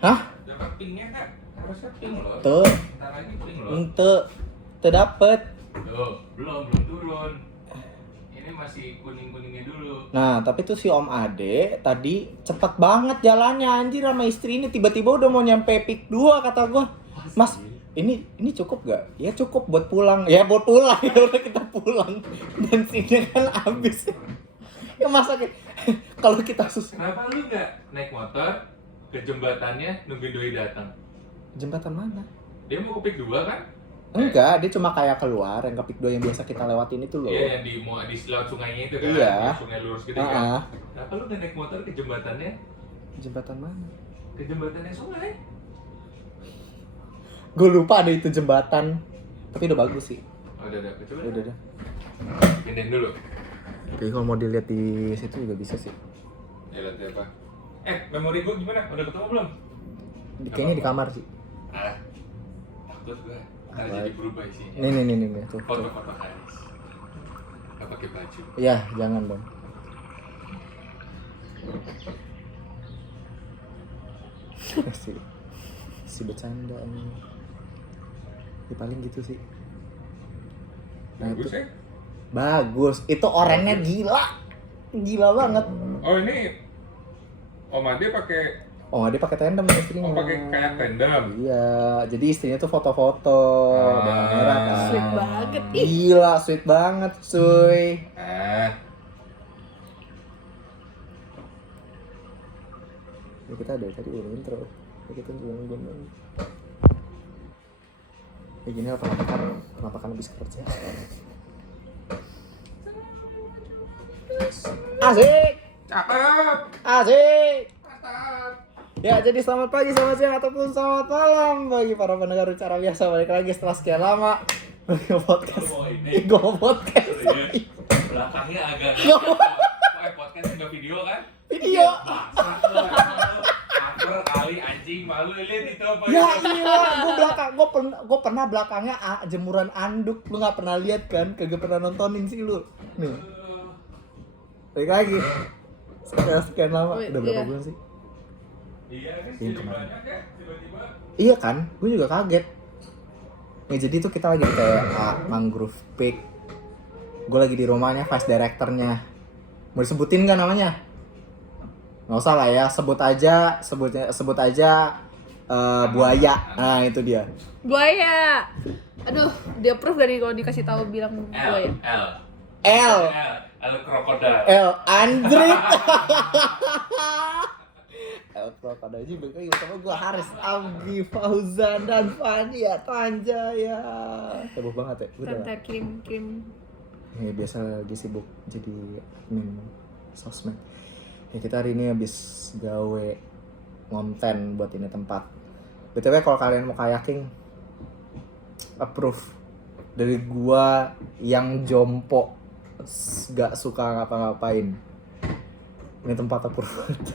Hah? Dapat pinknya kan? Harusnya pink loh. Tuh. Ntar lagi pink loh. Tuh dapet. Tuh, belum turun. Ini masih kuning-kuningnya dulu. Nah, tapi tuh si Om Ade tadi cepet banget jalannya anjir sama istri ini. Tiba-tiba udah mau nyampe pik 2 kata gua. Mas, ini cukup gak? Ya cukup buat pulang. Ya buat pulang, ya udah kita pulang. Bensinnya kan habis. Ya masa kalau kita Kenapa lu nggak naik motor ke jembatannya nungguin doi datang? Jembatan mana? Dia mau ke pik 2 kan? Enggak, dia cuma kayak keluar yang ke pik 2 yang biasa kita lewatin itu loh. Iya, yang di laut sungainya itu kan. Iya. Sungai lurus gitu kan. Kenapa lu nggak naik motor ke jembatannya? Jembatan mana? Ke jembatannya sungai. Gue lupa ada itu jembatan. Tapi udah bagus sih. Oh, udah. Coba. Udah. Pindahin dulu. Oke, kalau mau dilihat di situ juga bisa sih. Ya, lihat apa? Memori gua gimana? Udah ketemu belum? Kayaknya di kamar sih. Takut gua. Ntar jadi berubah isinya. Nih tuh. Foto-foto Haris. Gak pakai baju. Iya, jangan dong. si bercanda nih. Ya, paling gitu sih. Nah, Bagus itu ya? bagus. Itu orangnya gila banget. Oh, ini Om Ade pakai Dia pakai tandem istrinya. pakai kayak tandem. Iya, jadi istrinya tuh foto-foto ada kamera kan. Sweet banget. Ih. Gila, sweet banget, cuy. Ya, kita ada tadi udah intro. Ya, kita belum. Ya gini lah penampakan habis kerja. Asik. Cakep. Asik. Mantap. Ya, jadi selamat pagi, selamat siang, ataupun selamat malam bagi para pendengar Bicara Biasa. Balik lagi setelah sekian lama podcast. Podcast. Belakangnya agak podcast enggak video kan? Video. Aper kali anjing, malu lihat itu apa? Ya iya, gue pernah belakangnya jemuran anduk. Lu nggak pernah lihat kan? Kagak pernah nontonin sih lu. Nih. Balik lagi. Sekian lama. Udah berapa bulan sih? Iya, kan jadi banyak ya tiba-tiba. Iya kan, gue juga kaget. Nih jadi tuh kita lagi di kayak Mangrove Peak. Gue lagi di rumahnya vice directornya. Mau disebutin nggak namanya? Nggak usah lah ya, sebut aja Buaya. Nah itu dia. Buaya. Aduh, dia proof dari kalau dikasih tahu bilang buaya. L krokodil. Andrit. Krokodil juga kayak sama gue Haris, Abdi, Fauzan, dan Fania Tanjaya. Heboh banget ya. Udah. Ntar kirim. Ya, biasa lagi sibuk jadi admin sosmed. Ya kita hari ini habis gawe konten buat ini tempat. BTW kalau kalian mau kayaking, approve dari gua yang jompo gak suka ngapa-ngapain. Ini tempat approve banget.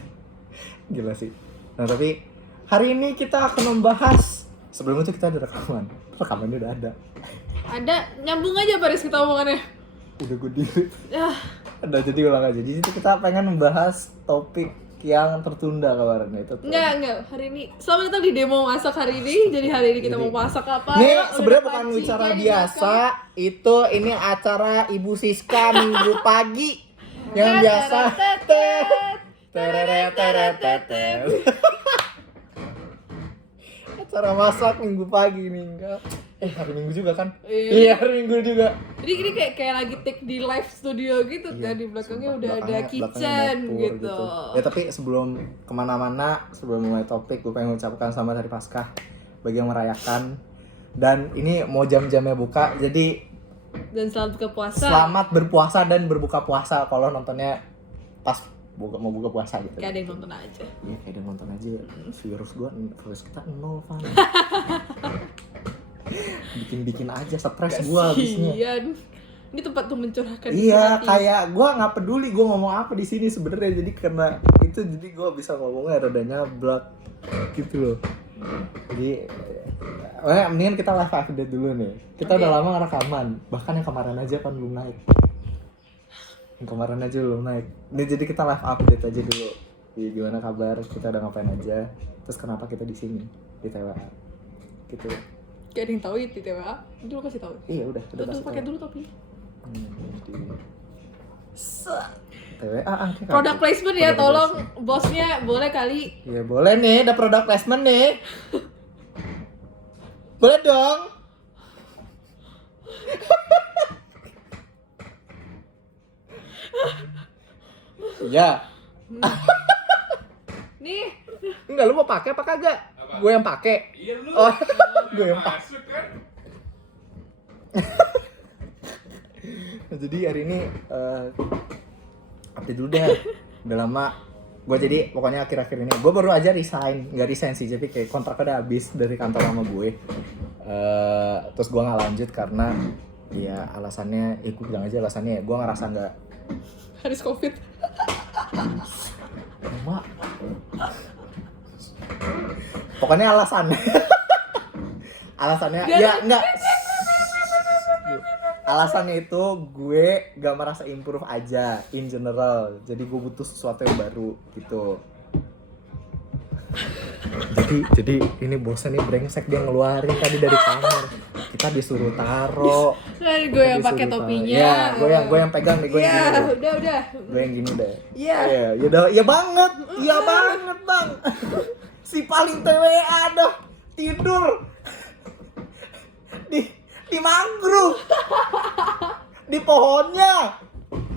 Gila sih. Nah tapi hari ini kita akan membahas, sebelum itu kita ada rekamannya udah ada. Ada, nyambung aja Paris kita omongannya. Udah gue delete. Ya, Udah jadi ulang aja. Di situ kita pengen membahas topik yang tertunda kemarin itu. enggak. Hari ini selamat datang di demo masak hari ini. Jadi hari ini kita mau masak apa? Nih Ya, sebenarnya udah bukan panci bicara kayak di biasa, itu ini acara Ibu Siska minggu pagi yang biasa. Acara masak minggu pagi nih enggak. Hari Minggu juga kan? Iya, hari Minggu juga. Jadi ini kayak lagi take di live studio gitu kan, di belakangnya udah ada kitchen gitu. Ya tapi sebelum kemana-mana, sebelum mulai topik, gue pengen mengucapkan selamat hari Paskah bagi yang merayakan. Dan ini mau jam-jamnya buka, jadi dan selamat buka puasa. Selamat berpuasa dan berbuka puasa kalau nontonnya pas mau buka puasa gitu. Kayak ada yang nonton aja. Iya, kayak ada yang nonton aja. Virus kita 0 kan. Bikin aja stres gua habisnya. Ini tempat untuk mencurahkan. Iya, kayak gua nggak peduli gua ngomong apa di sini sebenarnya, jadi karena itu jadi gua bisa ngomongnya rada nyablak gitu loh. Jadi mendingan kita live update dulu nih. Kita udah lama rekaman, bahkan yang kemarin aja kan belum naik. Ini jadi kita live update aja dulu. Iya, gimana kabar? Kita udah ngapain aja? Terus kenapa kita di sini di TWA? Gitu. Gak ada yang tahu itu TWA. Dulu kasih tahu. Iya, udah Tuh kasih pakai tahu. dulu topi. TWA angkat. Product placement ya, tolong bosnya boleh kali. Ya boleh nih, ada product placement nih. Boleh dong. Ya. Nih, Enggak, lu mau pakai apa kagak? Apa? Gue yang pakai. Iya lu. Oh, Lu gue yang masuk kan. Jadi hari ini update dulu deh. Udah lama gue jadi pokoknya akhir-akhir ini gue baru aja nggak resign sih, jadi kayak kontraknya udah habis dari kantor lama gue. Terus gue nggak lanjut karena ya alasannya, gue bilang aja alasannya ya gue ngerasa nggak harus COVID. Mak. Pokoknya alasannya ya enggak. Alasannya itu gue gak merasa improve aja in general. Jadi gue butuh sesuatu yang baru gitu. Jadi ini bosnya nih brengsek, dia ngeluarin tadi dari kamar. Kita disuruh taro. Gue yang pakai topinya. Ya, gue yang pegang nih, gue yang gini. deh. Udah. Gue yang gini deh. Iya. Ya banget. Iya banget, Bang. Si paling TWA dah tidur di mangrove. Di pohonnya.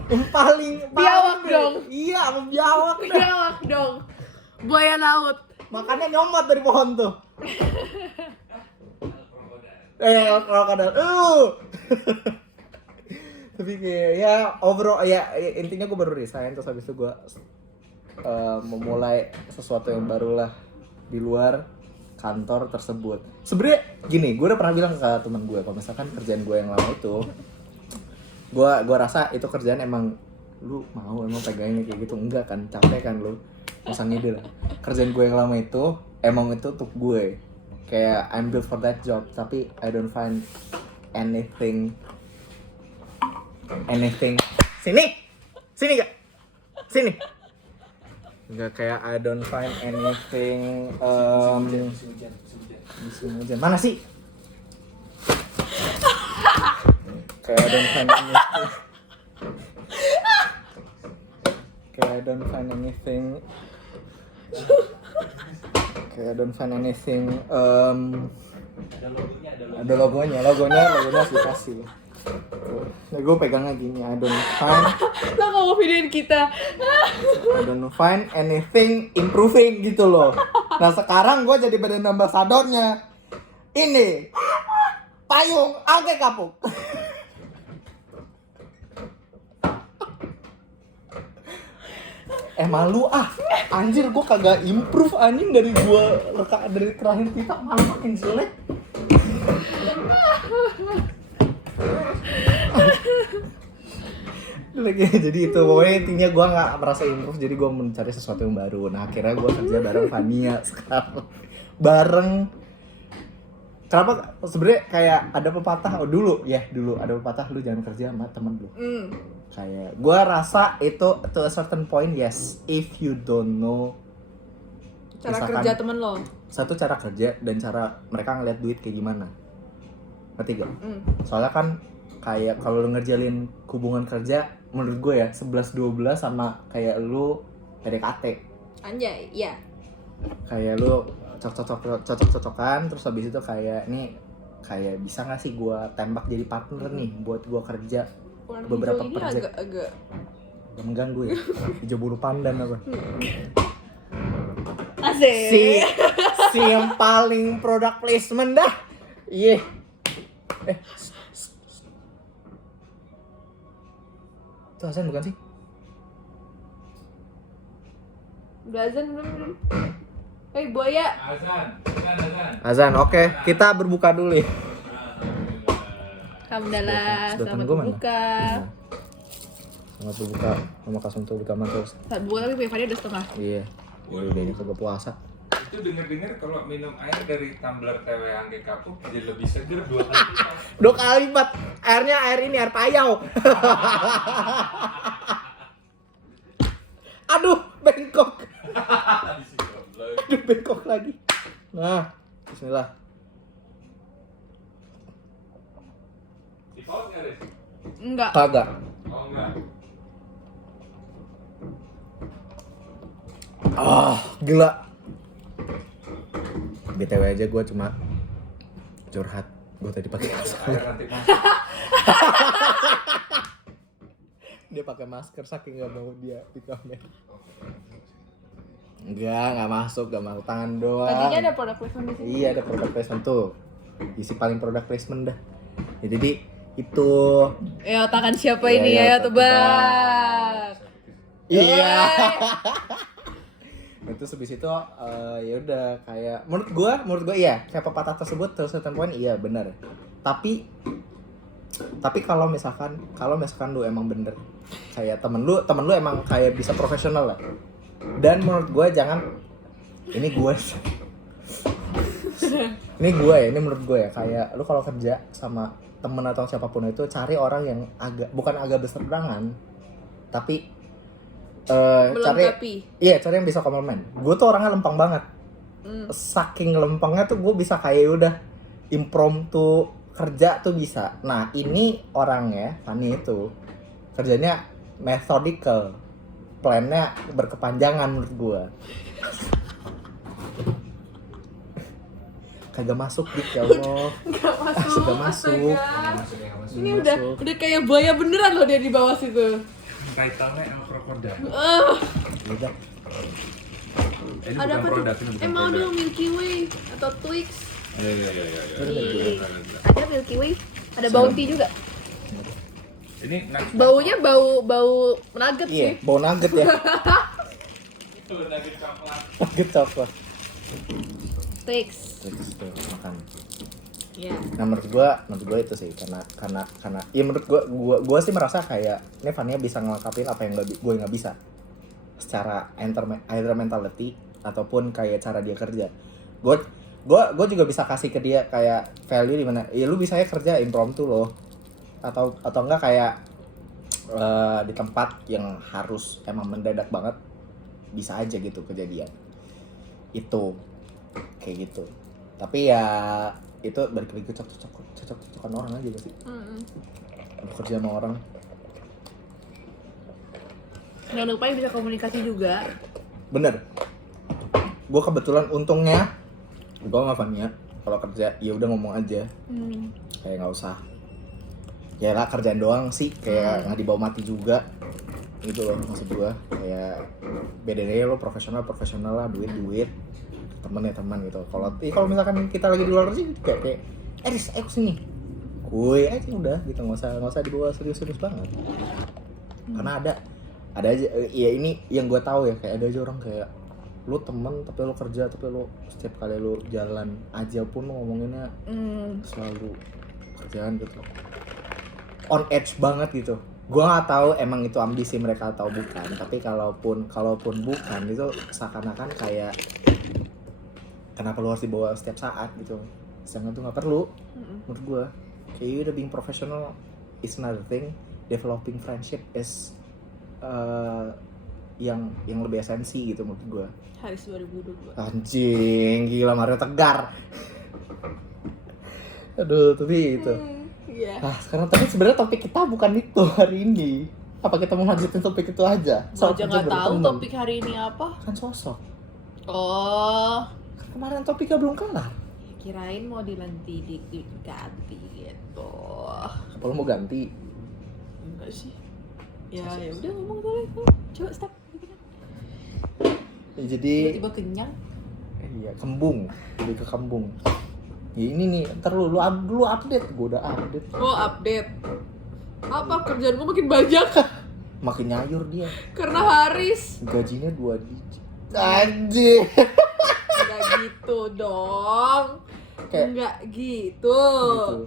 Yang paling Biawak dong. Iya, biawak dah. Biawak dong. Buaya laut. Makanya nyomot dari pohon tuh. Krokodil. Tapi kayak ya overall ya intinya gue baru resign, terus habis itu gue memulai sesuatu yang baru lah di luar kantor tersebut. Sebenarnya gini, gue udah pernah bilang ke teman gue kalau misalkan kerjaan gue yang lama itu, gue rasa itu kerjaan emang lu mau emang pegangnya kayak gitu, enggak kan, capek kan lu, masa ngide lah. Kerjaan gue yang lama itu emang itu untuk gue, kayak I'm built for that job, tapi I don't find anything sini gak? Sini. Enggak, kayak I don't find anything musim hujan. Mana sih? Kayak I don't find anything. Kayak I don't find anything. Kayak I don't find anything. Ada logonya harus dikasih. Nah, gue pegangnya gini, I don't find. Lo gak mau videoin kita? I don't find anything improving gitu loh. Nah sekarang gue jadi brand ambassadornya. Ini payung angke kapuk. Malu ah, anjir gue kagak improve anjing dari terakhir kita malah makin jelek. Jadi itu pokoknya intinya gue nggak merasa improve, jadi gue mencari sesuatu yang baru. Nah akhirnya gue kerja bareng Fania sekarang bareng. Kenapa sebenarnya kayak ada pepatah dulu ada pepatah, lu jangan kerja sama temen lu. Kayak gue rasa itu to a certain point yes, if you don't know Cara misalkan, kerja temen lo. satu cara kerja dan cara mereka ngeliat duit kayak gimana, ngerti gak? Soalnya kan kayak kalau lu ngerjalin hubungan kerja, menurut gue ya 11-12 sama kayak lu PDKT. Anjay, iya. Kayak lu cocok-cocokan, terus habis itu kayak nih, kayak bisa gak sih gue tembak jadi partner nih buat gue kerja Warna beberapa hijau ini project. agak Gak mengganggu ya? Hijau bulu pandan apa? asik. Si yang paling product placement dah. Iya. Itu Hasan bukan sih? Udah azan belum? Buaya. Azan, oke. Kita berbuka dulu ya. Alhamdulillah, Sedotan selamat gua mana? berbuka. Selamat berbuka. Terima kasih untuk utama terus. Saat buka tapi punya Fadi udah setengah. Iya. Udah ini kagak puasa. Itu dengar-dengar kalau minum air dari tumbler TW angke kapuk jadi lebih seger 2 kali lipat. 2 kali lipat. Airnya air payau. Aduh, bengkok. Aduh, bengkok lagi. Nah, bismillah. Di pause nggak, Riz? Enggak. Kagak. Oh enggak. Gila. BTW aja gue cuma curhat. Gue tadi pakai masker. Air nanti mas. Dia pakai masker saking gak mau dia di kamera. Nggak masuk, gak mau tangan doang. Tadinya ada produk placement di sini. Iya, ada product placement tuh. Isi paling product placement dah. Ya, jadi itu. Ya otakan siapa Iya, ini iya, ya, otak tebak. Iya. Yeay. Itu habis itu ya udah kayak menurut gua iya, kayak pepatah tersebut to a certain point iya benar. Tapi kalau misalkan lu emang bener kayak temen lu emang kayak bisa profesional lah. Dan menurut gua jangan ini gue ini menurut gue ya, kayak lu kalau kerja sama temen atau siapapun itu cari orang yang bukan agak berseberangan, tapi Melengkapi. cari yang bisa komplement. Gue tuh orangnya lempeng banget. Saking lempengnya tuh gue bisa kayak udah impromptu kerja tuh bisa. Nah ini orangnya Fanny itu kerjanya methodical, plannya berkepanjangan menurut gue. Kagak masuk dik, ya Allah. Enggak masuk. Gak masuk. Astaga. Ini udah kayak buaya beneran loh dia di bawah situ. Kaitannya sama krokodil. Udah. Ini Ada bukan apa tuh? produk, ini bukan Mau produk. dong Milky Way atau Twix. Iya. Ada Milky Way, ada Bounty juga. Ini next. Baunya bau nugget Iya, sih. bau nugget ya. Itu nugget coklat. Nugget coklat. Twix. Terus tuh makan. Ya. Nah menurut gua itu sih karena ya menurut gua sih merasa kayak ini Vania bisa ngelengkapin apa yang gue nggak bisa secara either mentality ataupun kayak cara dia kerja. Gue juga bisa kasih ke dia kayak value di mana ya lu bisa ya kerja impromptu loh atau enggak kayak di tempat yang harus emang mendadak banget bisa aja gitu kejadian itu kayak gitu. Tapi ya itu balik lagi cocok-cocokan orang aja gak sih? Bekerja sama orang. Jangan lupa bisa komunikasi juga. Bener. Gue kebetulan untungnya gue nggak Vania kalau kerja ya udah ngomong aja. Kayak nggak usah. Ya lah kerjaan doang sih kayak nggak dibawa mati juga. Gitu loh maksud gue. Kayak bedanya lo profesional lah, duit. Temen ya teman gitu. Kalau misalkan kita lagi di luar sih kayak Riz, ayo kesini. Gue aja udah gitu, nggak usah dibawa serius banget. Karena ada aja ya ini yang gue tahu ya kayak ada aja orang kayak lu temen tapi lu kerja tapi lu setiap kali lu jalan aja pun lu ngomonginnya selalu kerjaan gitu. On edge banget gitu. Gue nggak tahu emang itu ambisi mereka atau bukan, tapi kalaupun bukan itu seakan-akan kayak kenapa lu harus dibawa setiap saat gitu. Sedangkan tuh nggak perlu menurut gue. Kayak udah being professional is another thing, developing friendship is yang lebih esensi gitu menurut gue. Haris 2022. Anjing, gila Mario Tegar. Aduh, tapi itu. Iya. Sekarang tapi sebenarnya topik kita bukan itu hari ini. Apa kita mau lanjutin topik itu aja? Gua aja kerja nggak tahu berteman. topik hari ini apa. Kan sosok. Oh, Kemarin topiknya belum kelar. kirain mau diganti gitu. Apa lu mau ganti? Enggak sih. Ya udah ngomong soalnya. Coba stop. Ya, jadi Tiba-tiba kenyang. iya, kembung. Lebih ke kembung. Ya ini nih, ntar lu update. Gue udah update. Oh, update. Apa kerjaan gue makin banyak Makin nyayur dia. karena Haris. Gajinya 2 digit. Anjing. Enggak gitu dong. Kayak Enggak gitu.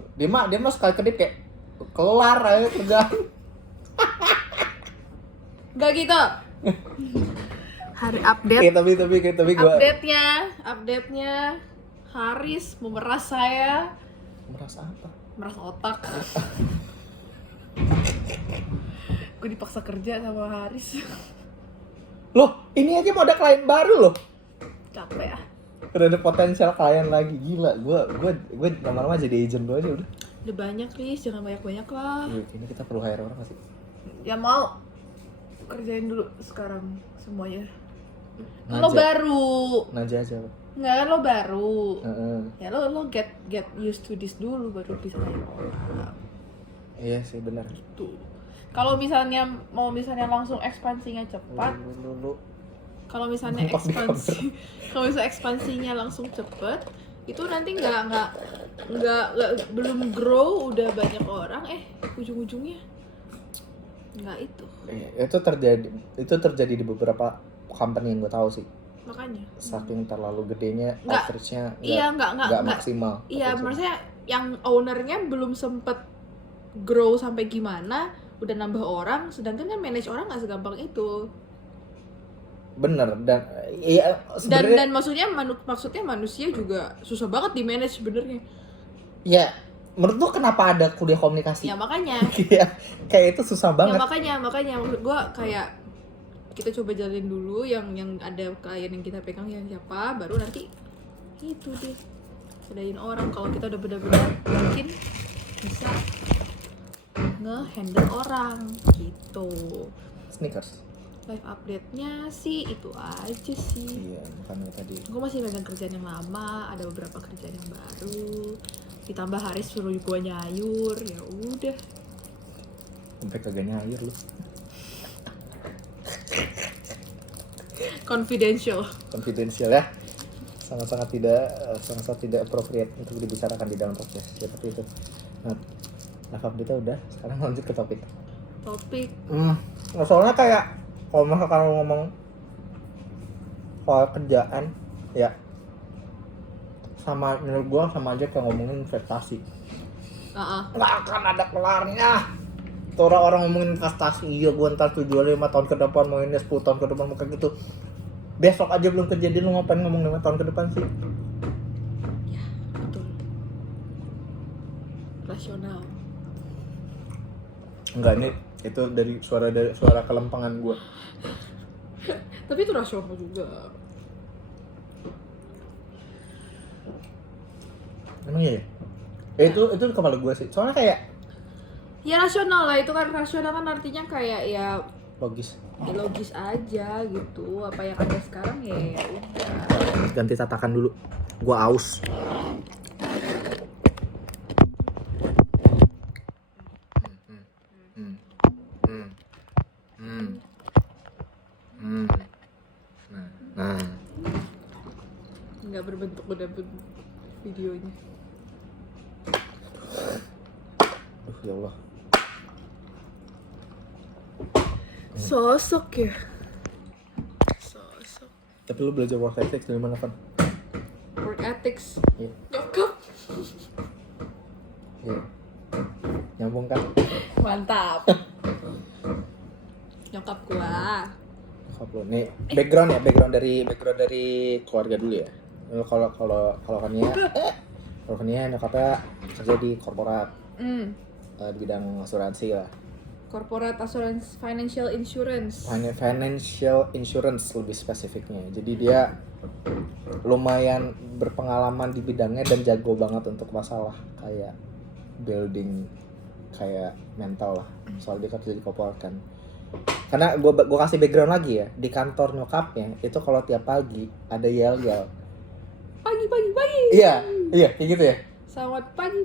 gitu. Dia mah sekali kedip kayak kelar aja kerjaan. Enggak gitu. Hari update. Tapi gue Update-nya Haris memeras saya. merasa apa? Meras otak. Gue dipaksa kerja sama Haris. Loh, ini aja mau ada klien baru loh. Capek ah. Udah ada potensial klien lagi, gila. Gue lama-lama jadi agent gue aja udah. Udah banyak Riz, jangan banyak-banyak lah. Ini kita perlu hire orang gak sih? Ya mau kerjain dulu sekarang semuanya. Naja. Lo baru. Naja aja. Nggak kan lo baru. Heeh. Ya lo get used to this dulu baru bisa hire orang. Iya sih benar. Tuh. Kalau misalnya langsung ekspansinya cepat, Lu. kalau misalnya Nampak di kalau misalnya ekspansinya langsung cepet, itu nanti nggak belum grow udah banyak orang, ujung-ujungnya nggak itu. Iya, itu terjadi di beberapa company yang gue tahu sih. Makanya. Saking terlalu gedenya, Nggak, outreach-nya nggak maksimal. Iya, outreach-nya. maksudnya yang ownernya belum sempet grow sampai gimana, udah nambah orang, sedangkan kan manage orang nggak segampang itu. Bener, dan iya Dan sebenarnya maksudnya manusia juga susah banget di manage sebenarnya. ya menurut lu kenapa ada kuliah komunikasi? Ya makanya. kayak itu susah banget. Ya makanya maksud gue kayak kita coba jalin dulu yang ada klien yang kita pegang yang siapa, baru nanti itu deh sedain orang. Kalau kita udah benar-benar mungkin bisa nge-handle orang gitu. Sneakers. Live update-nya sih itu aja sih. Iya, makanya tadi. Gue masih megang kerjaan yang lama, ada beberapa kerjaan yang baru. Ditambah Haris suruh gue nyayur, ya udah. Sampai kagak nyayur lu. Confidential. Ya. Sangat-sangat tidak appropriate untuk dibicarakan di dalam podcast seperti itu. Nah, live update-nya udah. Sekarang lanjut ke topik. Soalnya kayak kalau misalkan ngomong soal kerjaan, ya sama menurut gua sama aja kayak ngomongin investasi. Nggak akan ada kelarnya. Tuh orang ngomongin investasi, iya gua ntar tujuan 5 tahun ke depan mau ini 10 tahun ke depan mau kayak gitu. Besok aja belum kejadian, lu ngapain ngomong 5 tahun ke depan sih? Ya, betul. Rasional. Enggak, ini itu dari suara kelempangan gua. Tapi itu rasional juga. Emang iya ya? Itu kepala gua sih. Soalnya kayak Ya rasional lah, itu kan rasional kan artinya kayak ya logis. logis aja gitu. Apa yang ada sekarang ya udah. Ganti tatakan dulu. Gua aus. Nah. Nggak berbentuk udah videonya. Ya Allah. Sosok ya. Sosok. Tapi lu belajar work ethics dari mana, Van? Work ethics. Iya. Nyokap. Iya. Nyambung kan? Mantap. Nyokap gua. Nyokap lu. Nih, background dari keluarga dulu ya. Lu kalau Kania nyokapnya kerja di korporat. Di bidang asuransi lah. Corporate Assurance Financial Insurance. Financial insurance lebih spesifiknya. Jadi dia lumayan berpengalaman di bidangnya dan jago banget untuk masalah kayak building kayak mental lah. Soal dia kerja di korporat kan. Karena gue kasih background lagi ya, di kantor nyokapnya itu kalau tiap pagi ada yel. Pagi. Iya kayak gitu ya. Selamat pagi.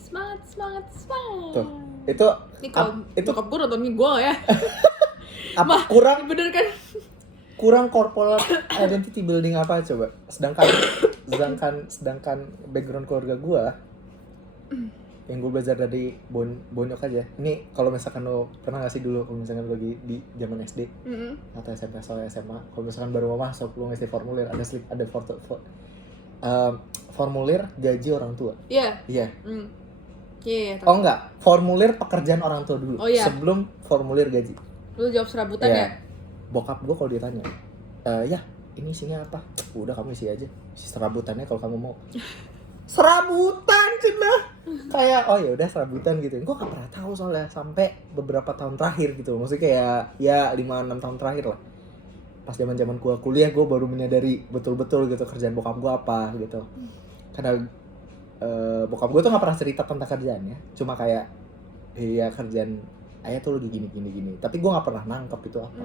Semangat. Tuh. Itu nyokap gue nonton gue ya. apa kurang Bener kan? kurang corporate identity building apa coba? Sedangkan background keluarga gua yang gue belajar dari bonyok aja. Ini kalau misalkan lo pernah nggak sih dulu kalau misalkan lo lagi di zaman SD atau SMP atau SMA, kalau misalkan baru mau masuk lo ngisi formulir, ada formulir gaji orang tua. Iya. Iya. Iya. Oh enggak, formulir pekerjaan orang tua dulu. Oh, iya. Sebelum formulir gaji. Lu jawab serabutan ya? Bokap gue kalau ditanya, ya ini isinya apa? Udah kamu isi aja, isi serabutannya kalau kamu mau. Serabutan cina, kayak oh ya udah serabutan gitu. Gue gak pernah tahu soalnya sampai beberapa tahun terakhir gitu. Maksudnya kayak ya 5-6 tahun terakhir lah. pas zaman gue kuliah gue baru menyadari betul-betul gitu kerjaan bokap gue apa gitu. Karena bokap gue tuh nggak pernah cerita tentang kerjaannya, cuma kayak iya kerjaan ayah tuh lagi gini. Tapi gue nggak pernah nangkep itu apa.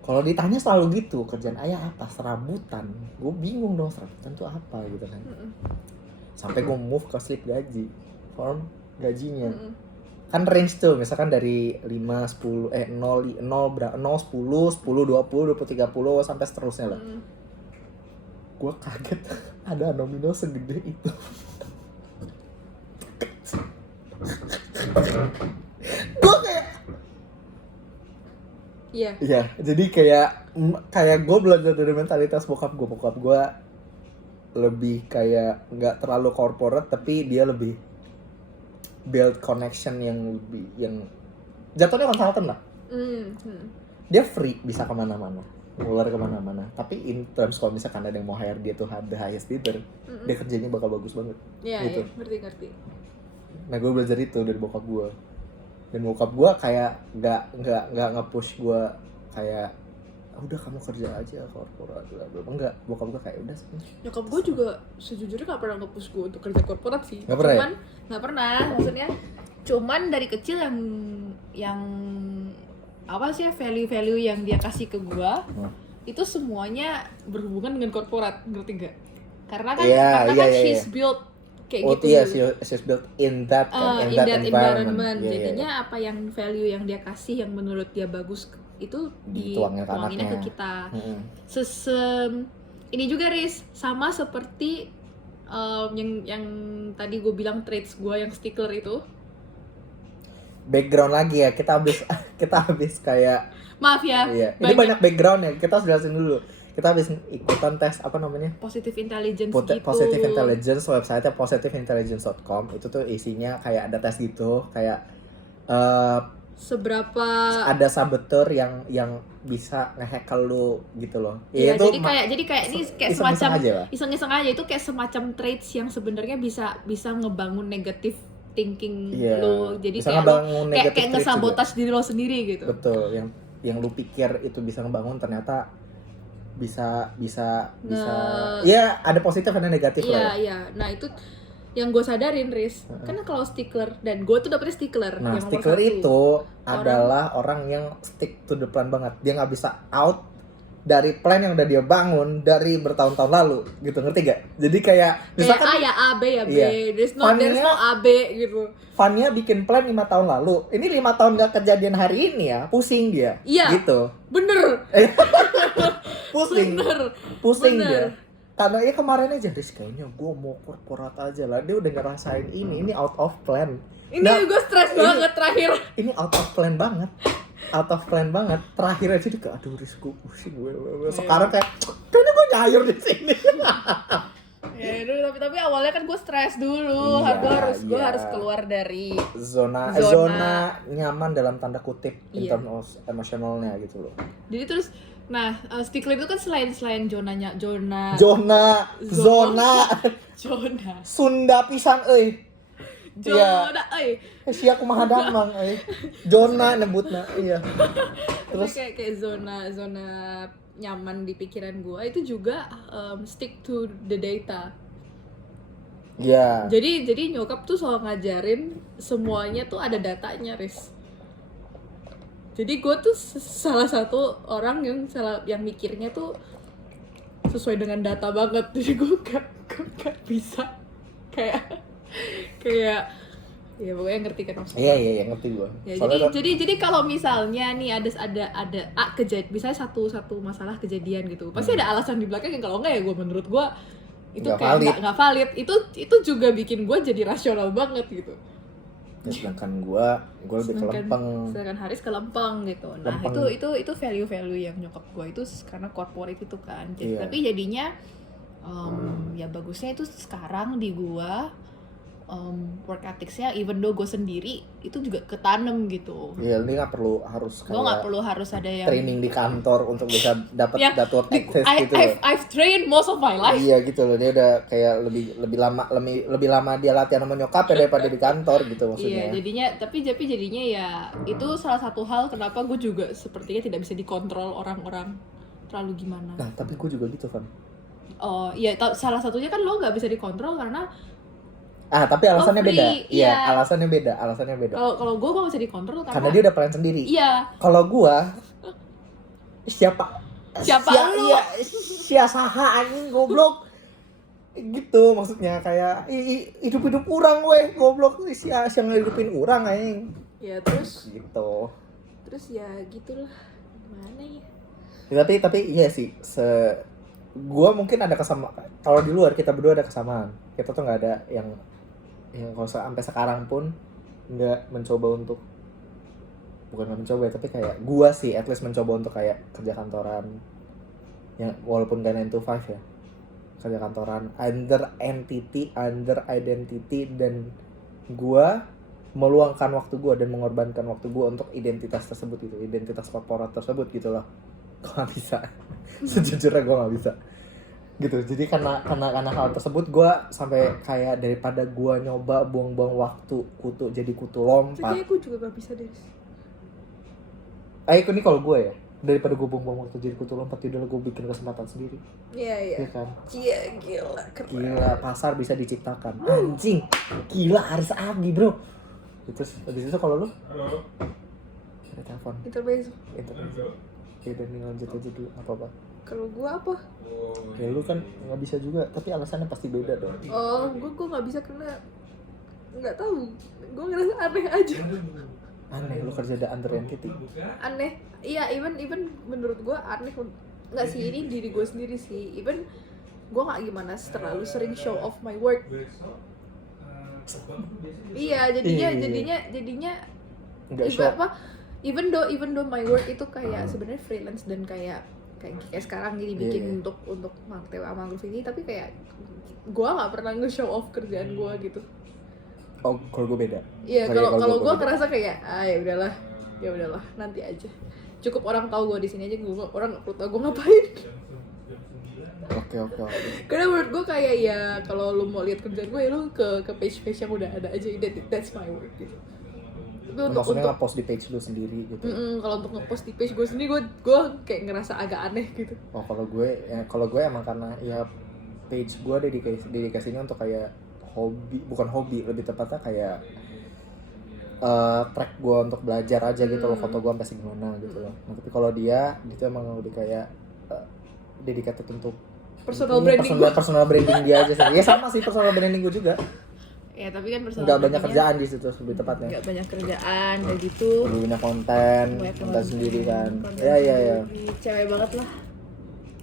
Kalau ditanya selalu gitu, kerjaan ayah apa? Serabutan. Gue bingung dong, serabutan tuh apa gitu kan. Sampai gue move ke slip gaji, form gajinya. Kan range tuh, misalkan dari 5, 10, 0, 10, 10, 20, 20, 30, sampai seterusnya lah. Gue kaget, ada nominal segede itu. Gue kayak iya, jadi kayak gue belajar dari mentalitas bokap gue lebih kayak nggak terlalu corporate, tapi dia lebih build connection yang jatuhnya konsultan lah. Dia free, bisa kemana-mana, ngular kemana-mana. Tapi in terms kalau misalkan ada yang mau hire dia tuh the highest bidder, dia kerjanya bakal bagus banget. Gitu. Iya, ngerti. Nah gue belajar itu dari bokap gue. Dan bokap gue kayak nggak nge-push gue kayak udah kamu kerja aja korporat, enggak. Bokap gue kayak udah. Nyokap gue juga sejujurnya nggak pernah nge-push gue untuk kerja korporat sih. Nggak pernah. Nggak pernah, maksudnya cuman dari kecil yang apa sih value yang dia kasih ke gue itu semuanya berhubungan dengan korporat, ngerti gak? Karena kan she's built kayak gitu. She's built in that environment. Jadinya apa yang value yang dia kasih yang menurut dia bagus itu dituangin ke kita. Ini juga Riz, sama seperti yang tadi gue bilang traits gue yang stickler itu. Background lagi ya, kita habis kayak maaf ya. Iya. Ini banyak background ya, kita harus jelasin dulu. Kita habis ikutan tes apa namanya? Positive Intelligence gitu. Positive Intelligence, website-nya positiveintelligence.com. Itu tuh isinya kayak ada tes gitu, kayak seberapa ada saboteur yang bisa ngehack lu gitu loh. Iya, jadi kayak ini kayak semacam iseng-iseng aja itu kayak semacam traits yang sebenarnya bisa ngebangun negative thinking lo. Jadi kayak ngesabotage diri lo sendiri gitu. Betul, yang lu pikir itu bisa ngebangun ternyata bisa ya ada positif dan negatif lah. Iya. Nah, itu yang gue sadarin, Riz. Karena kalau stickler, dan gue tuh dapetnya stickler. Nah, stickler itu adalah orang yang stick to the plan banget. Dia nggak bisa out dari plan yang udah dia bangun dari bertahun-tahun lalu, gitu, ngerti gak? Jadi kayak misalkan A ya A, B ya B. There's no A, B gitu. Fannya bikin plan 5 tahun lalu. Ini 5 tahun gak kejadian hari ini ya, pusing dia. Iya. Gitu. Bener. Pusing dia. Karena ya kemarin aja Riz, kayaknya gue mau korporat aja lah. Dia udah ngerasain ini out of plan. Ini gue stres banget terakhir. Ini out of plan banget. Terakhir aja dia kayak aduh Riz, gue pusing gue. Sekarang kayaknya gue nyayur di sini. Ya, tapi awalnya kan gue stres dulu. Gue harus keluar dari zona nyaman dalam tanda kutip in terms emosionalnya gitu loh. Jadi terus stickler itu kan selain zona Sunda pisan euy. Zona sia kumaha damang euy. Zona nyebutna iya. Terus kayak zona nyaman di pikiran gue itu juga stick to the data. Iya. Jadi nyokap tuh selalu ngajarin semuanya tuh ada datanya, Riz. Jadi gue tuh salah satu orang yang mikirnya tuh sesuai dengan data banget. Jadi gue gak bisa kayak ya pokoknya ngerti kan maksudnya. Iya ngerti gue. Ya, jadi kalau misalnya nih ada misalnya satu masalah kejadian gitu, pasti ada alasan di belakang. Kalau enggak ya menurut gue itu nggak valid. Itu juga bikin gue jadi rasional banget gitu. Ya, sedangkan gue lebih kelempeng. Sedangkan Haris kelempeng gitu. Nah itu value yang nyokap gue itu karena corporate itu kan. Tapi jadinya ya bagusnya itu sekarang di gue work ethics-nya, even though gue sendiri itu juga ketanem gitu. Iya, ini nggak perlu harus Gue nggak kayak perlu harus ada yang training di kantor untuk bisa dapat Ya, dapat akses gitu loh. I've trained most of my life. Iya gitu loh, dia udah kayak lebih lama dia latihan sama nyokapnya daripada di kantor gitu maksudnya. Iya, jadinya ya itu salah satu hal kenapa gue juga sepertinya tidak bisa dikontrol orang-orang terlalu gimana. Nah, tapi gue juga gitu, Van. Oh, iya, salah satunya kan lo nggak bisa dikontrol karena Tapi alasannya free, beda. Iya, iya. alasannya beda. kalau gue nggak bisa dikontrol Karena dia udah plan sendiri. iya. Kalau gua siapa Lu? Sia saha anjing goblok. Gitu maksudnya kayak hidup orang weh goblok sia ngehidupin orang anjing. Ya terus Gitu. ya gitulah. Gimana ya? Ya, tapi iya sih gua mungkin ada kalau di luar kita berdua ada kesamaan. Kita tuh nggak ada yang kalau sampai sekarang pun nggak mencoba untuk bukan nggak mencoba ya, tapi kayak gua sih at least mencoba untuk kayak kerja kantoran yang walaupun gak 9 to 5 ya, kerja kantoran under identity, dan gua meluangkan waktu gua dan mengorbankan waktu gua untuk identitas tersebut gitu, identitas korporat tersebut gitu loh. Gua nggak bisa sejujurnya gua nggak bisa gitu. Jadi karena hal tersebut gue sampai kayak daripada gue nyoba buang-buang waktu jadi kutu lompat. Kayaknya gue juga gak bisa deh. Ini kalau gue ya, daripada gue buang-buang waktu jadi kutu lompat, udah gue bikin kesempatan sendiri. Iya. Iya kan? Iya, gila, keren. Gila, pasar bisa diciptakan. Anjing, gila Haris Agi bro. Terus habis itu kalau lu Halo. ada telepon. Intermezzo. Ya dan lanjut aja dulu apa. Kalau gue apa? Ya lu kan nggak bisa juga, tapi alasannya pasti beda dong. Oh, gue nggak bisa karena nggak tahu. Gue ngerasa aneh aja. Aneh lu kerja di under entity. Aneh. Iya, even menurut gue aneh. Nggak sih, ini diri gue sendiri sih. Even gue nggak gimana terlalu sering show off my work. Iya, jadinya Nggak show. even though my work itu kayak sebenarnya freelance dan kayak sekarang jadi bikin untuk Tewa Mangrove ini, tapi kayak gue nggak pernah nge-show off kerjaan gue gitu. Oh, kalau gue beda. Iya, kalau gue ngerasa kayak ya udahlah nanti aja. Cukup orang tahu gue di sini aja, orang nggak perlu tahu gue ngapain. Oke. Karena menurut gue kayak ya kalau lu mau lihat kerjaan gue ya lu ke page yang udah ada aja, that's my work gitu. Tapi Maksudnya nge-post di page lu sendiri gitu. Kalau untuk nge-post di page gue sendiri, gue kayak ngerasa agak aneh gitu. Oh, kalau gue emang karena ya page gue dedikasinya untuk kayak bukan hobi, lebih tepatnya kayak track gue untuk belajar aja gitu loh, foto gue sampai segimana gitu loh. Nah, tapi kalau dia itu emang lebih kayak dedicated untuk Personal branding dia aja sih. Ya sama sih, personal branding gue juga. Ya tapi kan personal Nggak banyak brandingnya kerjaan di situ lebih tepatnya. nggak banyak kerjaan kayak gitu. Punya konten sendiri kan. Ya. Cewek banget lah.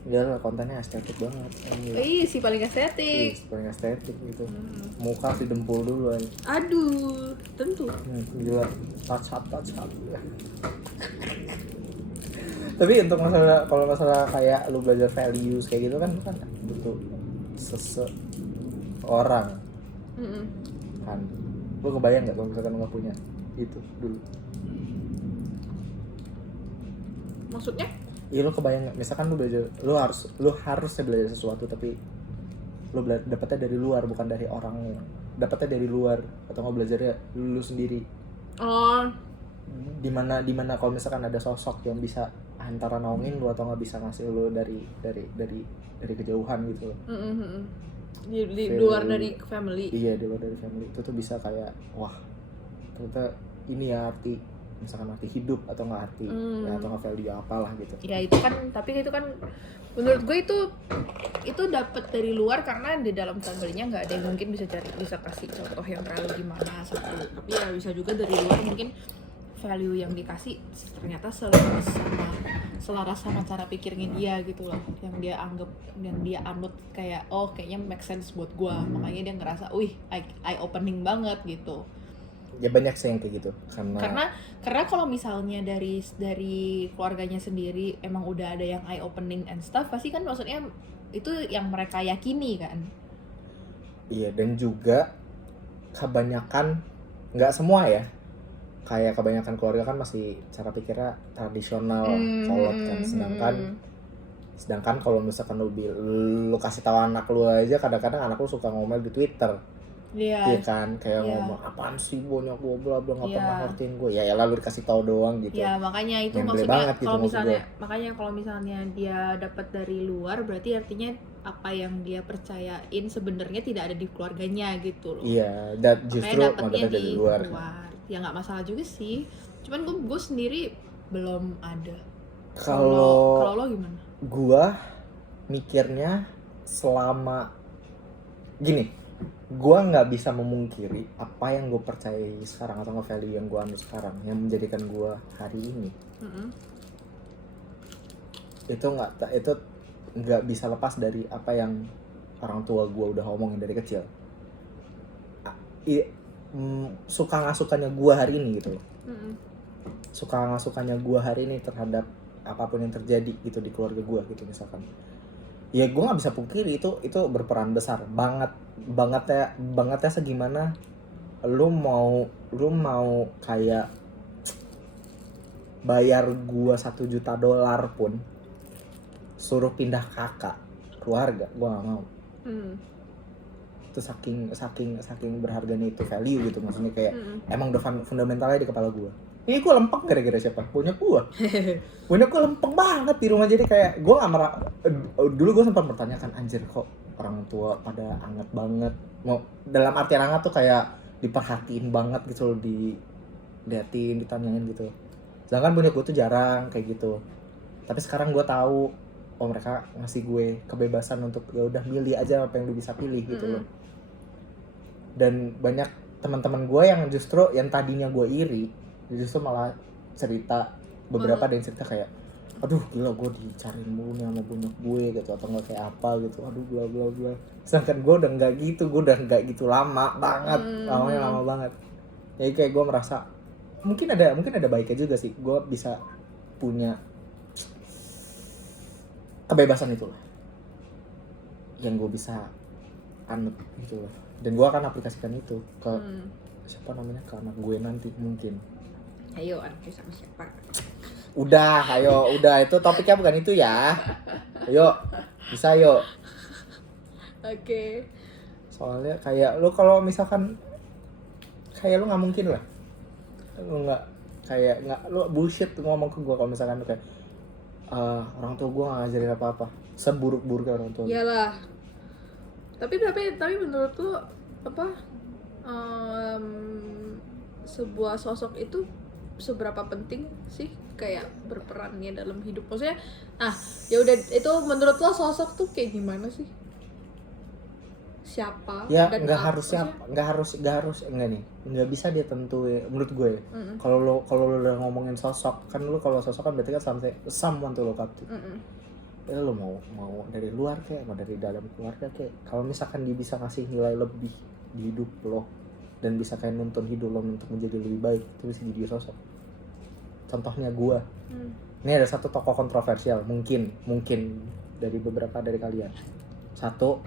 Ya lah, kontennya estetik banget. Si paling estetik. Paling estetik gitu. Muka si dempul dulu aja. Aduh, tentu. Gila, touch up. Tapi untuk kalau masalah kayak lu belajar values kayak gitu kan butuh seseorang. Kan lu kebayang nggak kalau misalkan lu nggak punya itu dulu? Maksudnya? Iya, lu kebayang nggak misalkan lu harusnya belajar sesuatu tapi lu dapetnya dari luar bukan dari orangnya, dapetnya dari luar atau nggak belajarnya lu sendiri. Oh, Dimana kalau misalkan ada sosok yang bisa antara naungin lu atau nggak bisa ngasih lu dari kejauhan gitu loh. di luar dari family. Iya, di luar dari family itu tuh bisa kayak wah ternyata ini ya arti, misalkan arti hidup atau nggak arti ya, atau nggak value apalah gitu. Ya itu kan, tapi itu kan menurut gue itu dapat dari luar karena di dalam family-nya nggak ada yang mungkin bisa kasih contoh yang terlalu gimana satu. Tapi ya bisa juga dari luar mungkin value yang dikasih ternyata selaras sama cara pikirnya dia gitu loh, yang dia anut kayak kayaknya make sense buat gue, makanya dia ngerasa eye opening banget gitu. Ya banyak sih yang kayak gitu karena kalau misalnya dari keluarganya sendiri emang udah ada yang eye opening and stuff, pasti kan maksudnya itu yang mereka yakini kan. Iya, dan juga kebanyakan, nggak semua ya, kayak kebanyakan keluarga kan masih cara pikirnya tradisional, kolot kan. Sedangkan kalau misalkan lu kasih tahu anak lu aja, kadang-kadang anak lu suka ngomel di Twitter. Iya kan, kayak ngomong apaan sih bonyok gue bla bla, nggak pernah ngertiin gue. Ya lalu dikasih tahu doang gitu. Ya makanya itu Memble maksudnya banget gitu kalau maksud misalnya gue. makanya kalau misalnya dia dapat dari luar, berarti artinya apa yang dia percayain sebenarnya tidak ada di keluarganya gitu loh. Iya, dan justru makanya dapatnya modelnya dari luar. Ya nggak masalah juga sih, cuman gue sendiri belum ada. Kalau lo gimana? gue mikirnya selama gini, gue nggak bisa memungkiri apa yang gue percayai sekarang atau value yang gue anut sekarang yang menjadikan gue hari ini. Itu nggak bisa lepas dari apa yang orang tua gue udah omongin dari kecil. Suka nggak sukanya gue hari ini gitu loh. Suka nggak sukanya gue hari ini terhadap apapun yang terjadi gitu di keluarga gue gitu misalkan. Ya gue nggak bisa pungkiri itu berperan besar bangetnya segimana lu mau kayak bayar gue $1 juta pun suruh pindah kakak keluarga gue nggak mau. Itu saking berharganya itu value gitu, maksudnya kayak emang udah fundamentalnya di kepala gue. Ini gue lempeng gara-gara siapa? Bonyok gue lempeng banget di rumah, jadi kayak gue nggak merah. Dulu gue sempat bertanyakan, anjir kok orang tua pada anget banget, mau dalam artian hangat tuh kayak diperhatiin banget gitu loh, diliatin, ditanyain gitu. Sedangkan bonyok gue tuh jarang kayak gitu. Tapi sekarang gue tahu, oh mereka ngasih gue kebebasan untuk ya udah milih aja apa yang lu bisa pilih gitu loh. Dan banyak teman-teman gue yang justru yang tadinya gue iri, justru malah cerita, beberapa ada yang cerita kayak, aduh gila gue dicariin mulu nih sama bonyok gue gitu, atau nggak kayak apa gitu, aduh bla bla bla. Sedangkan gue udah nggak gitu lama banget, lama banget. Jadi kayak gue merasa mungkin ada baiknya juga sih, gue bisa punya kebebasan itu lah, yang gue bisa anut gitu loh. Dan gue akan aplikasikan itu ke siapa namanya, ke anak gue nanti mungkin. Ayo anaknya sama siapa? Udah itu topiknya bukan itu ya. Ayo, bisa yuk. Oke. Soalnya kayak lu kalau misalkan kayak lu nggak mungkin lah, lu bullshit ngomong ke gue kalau misalkan lu kayak orang tua gue nggak ngajarin apa-apa, seburuk-buruknya orang tua. Iyalah. Tapi menurut lu apa? Sebuah sosok itu seberapa penting sih kayak berperannya dalam hidup? Maksudnya, ya udah, itu menurut lo sosok tuh kayak gimana sih? Siapa? Ya dan nggak bisa dia tentuin menurut gue. Kalau lo udah ngomongin sosok kan, lu kalau sosok kan berarti kan someone to look up to. Ya lo mau dari luar kayak mau dari dalam keluarga kayak, kalau misalkan dia bisa kasih nilai lebih di hidup lo dan bisa kayak nuntun hidup lo untuk menjadi lebih baik, itu bisa jadi sosok. Contohnya gue. Ini ada satu tokoh kontroversial mungkin dari beberapa dari kalian. Satu,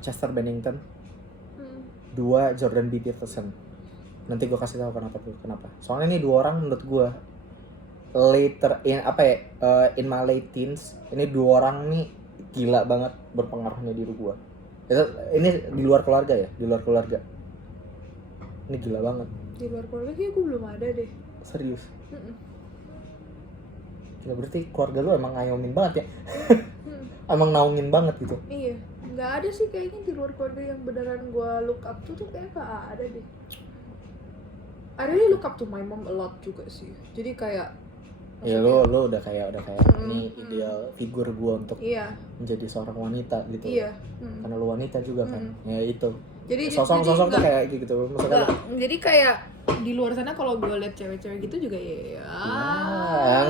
Chester Bennington. 2, Jordan B. Peterson. Nanti gue kasih tahu kenapa. Soalnya ini 2 orang menurut gue in my late teens, ini 2 orang nih gila banget berpengaruhnya di gue. Ini di luar keluarga ya, ini gila banget. Di luar keluarga kayak gue belum ada deh. Serius? Ya berarti keluarga lu emang ngayomin banget ya. Emang naungin banget gitu. Iya, nggak ada sih kayaknya di luar keluarga yang beneran gue look up tuh kayak nggak ada deh. I really look up to my mom a lot juga sih. Jadi kayak ya lu udah kayak ini ideal figur gue untuk menjadi seorang wanita gitu. Iya. Karena lu wanita juga kan. Ya itu. Jadi sosok tuh kayak gitu. Misalkan jadi kayak di luar sana kalau gue liat cewek-cewek gitu juga ya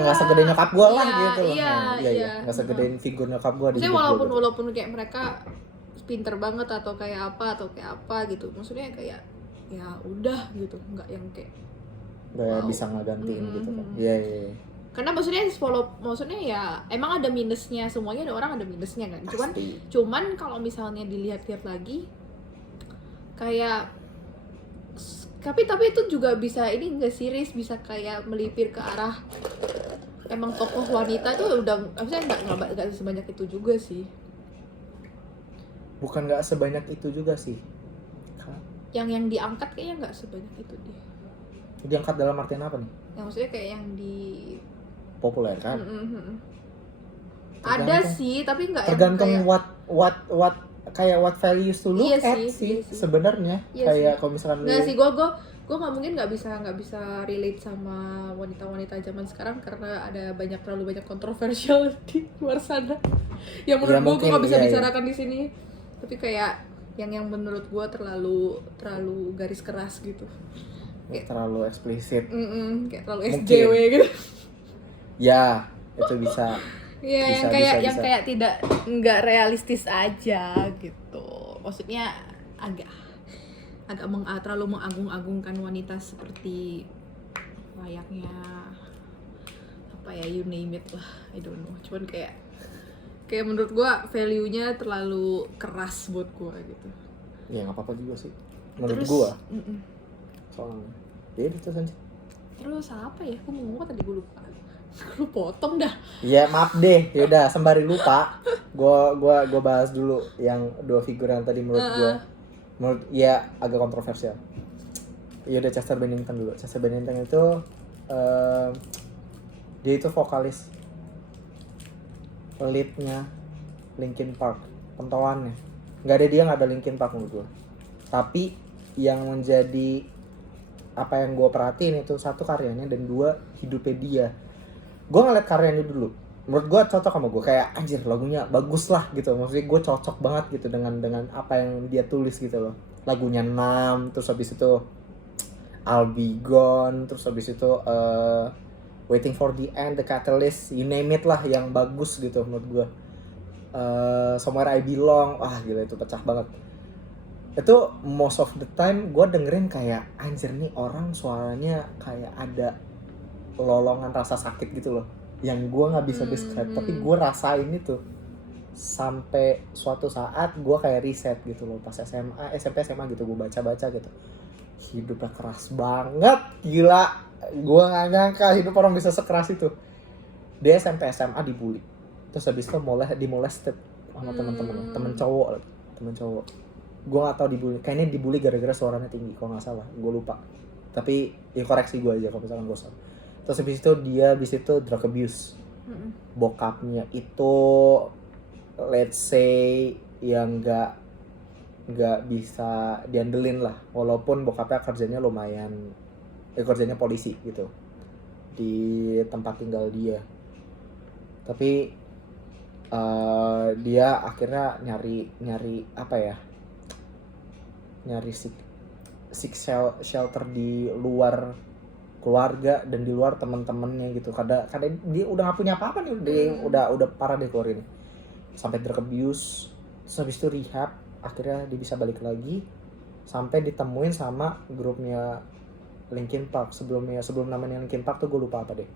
nggak segede nyokap gue lah gitu. Iya. Nggak segede figur nyokap gue di hidup gue. Gitu. Walaupun kayak mereka pinter banget atau kayak apa gitu, maksudnya kayak ya udah gitu, nggak yang kayak bisa ngegantiin gitu kan. Iya. Karena maksudnya ya emang ada minusnya, semuanya ada orang ada minusnya kan. Pasti. Cuman kalau misalnya dilihat-lihat lagi kayak tapi itu juga bisa ini enggak series bisa kayak melipir ke arah emang tokoh wanita tuh udah maksudnya enggak sebanyak itu juga sih. Bukan nggak sebanyak itu juga sih. Yang diangkat kayaknya nggak sebanyak itu deh. Diangkat dalam artian apa nih? Yang maksudnya kayak yang di Populer kan? ada sih tapi nggak tergantung yang kayak what values to look Iya at sih, sih iya sih. sebenarnya. Iya Kayak sih. kalau misalkan nggak sih gue nggak mungkin nggak bisa relate sama wanita-wanita zaman sekarang karena ada terlalu banyak kontroversial di luar sana yang Ya, menurut gue mungkin, nggak bisa iya, bicarakan di sini tapi kayak yang menurut gue terlalu garis keras gitu terlalu eksplisit. kayak terlalu Mungkin. SJW gitu Ya, itu bisa. ya Bisa, yang kayak bisa, yang bisa. kayak nggak realistis aja gitu maksudnya agak terlalu mengagung-agungkan wanita seperti layaknya apa ya you name it lah I don't know cuman kayak menurut gua value-nya terlalu keras buat gua gitu Ya nggak apa-apa juga sih. Menurut terus gua. Soalnya. Ya itu saja. terus apa ya aku mau ngomong apa tadi gua lupa lu potong dah Ya maaf deh, yaudah sembari lupa, gua bahas dulu yang dua figur yang tadi menurut ya agak kontroversial. Yaudah Chester Bennington dulu. Chester Bennington itu dia itu vokalis leadnya Linkin Park, pentolannya. Nggak ada dia nggak ada Linkin Park menurut gua. Tapi yang menjadi apa yang gua perhatiin itu satu karyanya dan dua hidupnya dia. Gue ngeliat karyanya dulu, menurut gue cocok sama gue, kayak anjir lagunya bagus lah gitu, maksudnya gue cocok banget gitu dengan apa yang dia tulis gitu loh. Lagunya 6, terus habis itu I'll Be Gone, terus habis itu Waiting for the End, The Catalyst, you name it lah yang bagus gitu menurut gue. Somewhere I Belong, wah gila itu pecah banget. Itu most of the time gue dengerin kayak anjir nih orang suaranya kayak ada lolongan rasa sakit gitu loh yang gue nggak bisa describe tapi gue rasain itu sampai suatu saat gue kayak riset gitu loh pas SMP SMA gitu gue baca gitu hidupnya keras banget gila gue nggak nyangka hidup orang bisa sekeras itu. Dia SMP SMA dibully terus habis itu dimolested sama temen cowok gue nggak tahu dibully kayaknya dibully gara-gara suaranya tinggi kalau nggak salah gue lupa tapi ya koreksi gue aja kalau misalkan gue salah. Terus habis itu drug abuse. Bokapnya itu let's say yang nggak bisa diandelin lah walaupun bokapnya kerjanya lumayan kerjanya polisi gitu di tempat tinggal dia. Tapi dia akhirnya nyari apa ya? Nyari shelter di luar keluarga dan di luar teman-temannya gitu. Kadang dia udah nggak punya apa-apa nih, dia udah parah deh keluar ini. Sampai drug abuse, terus habis itu rehab, akhirnya dia bisa balik lagi sampai ditemuin sama grupnya Linkin Park. Sebelum namanya Linkin Park tuh gue lupa apa deh.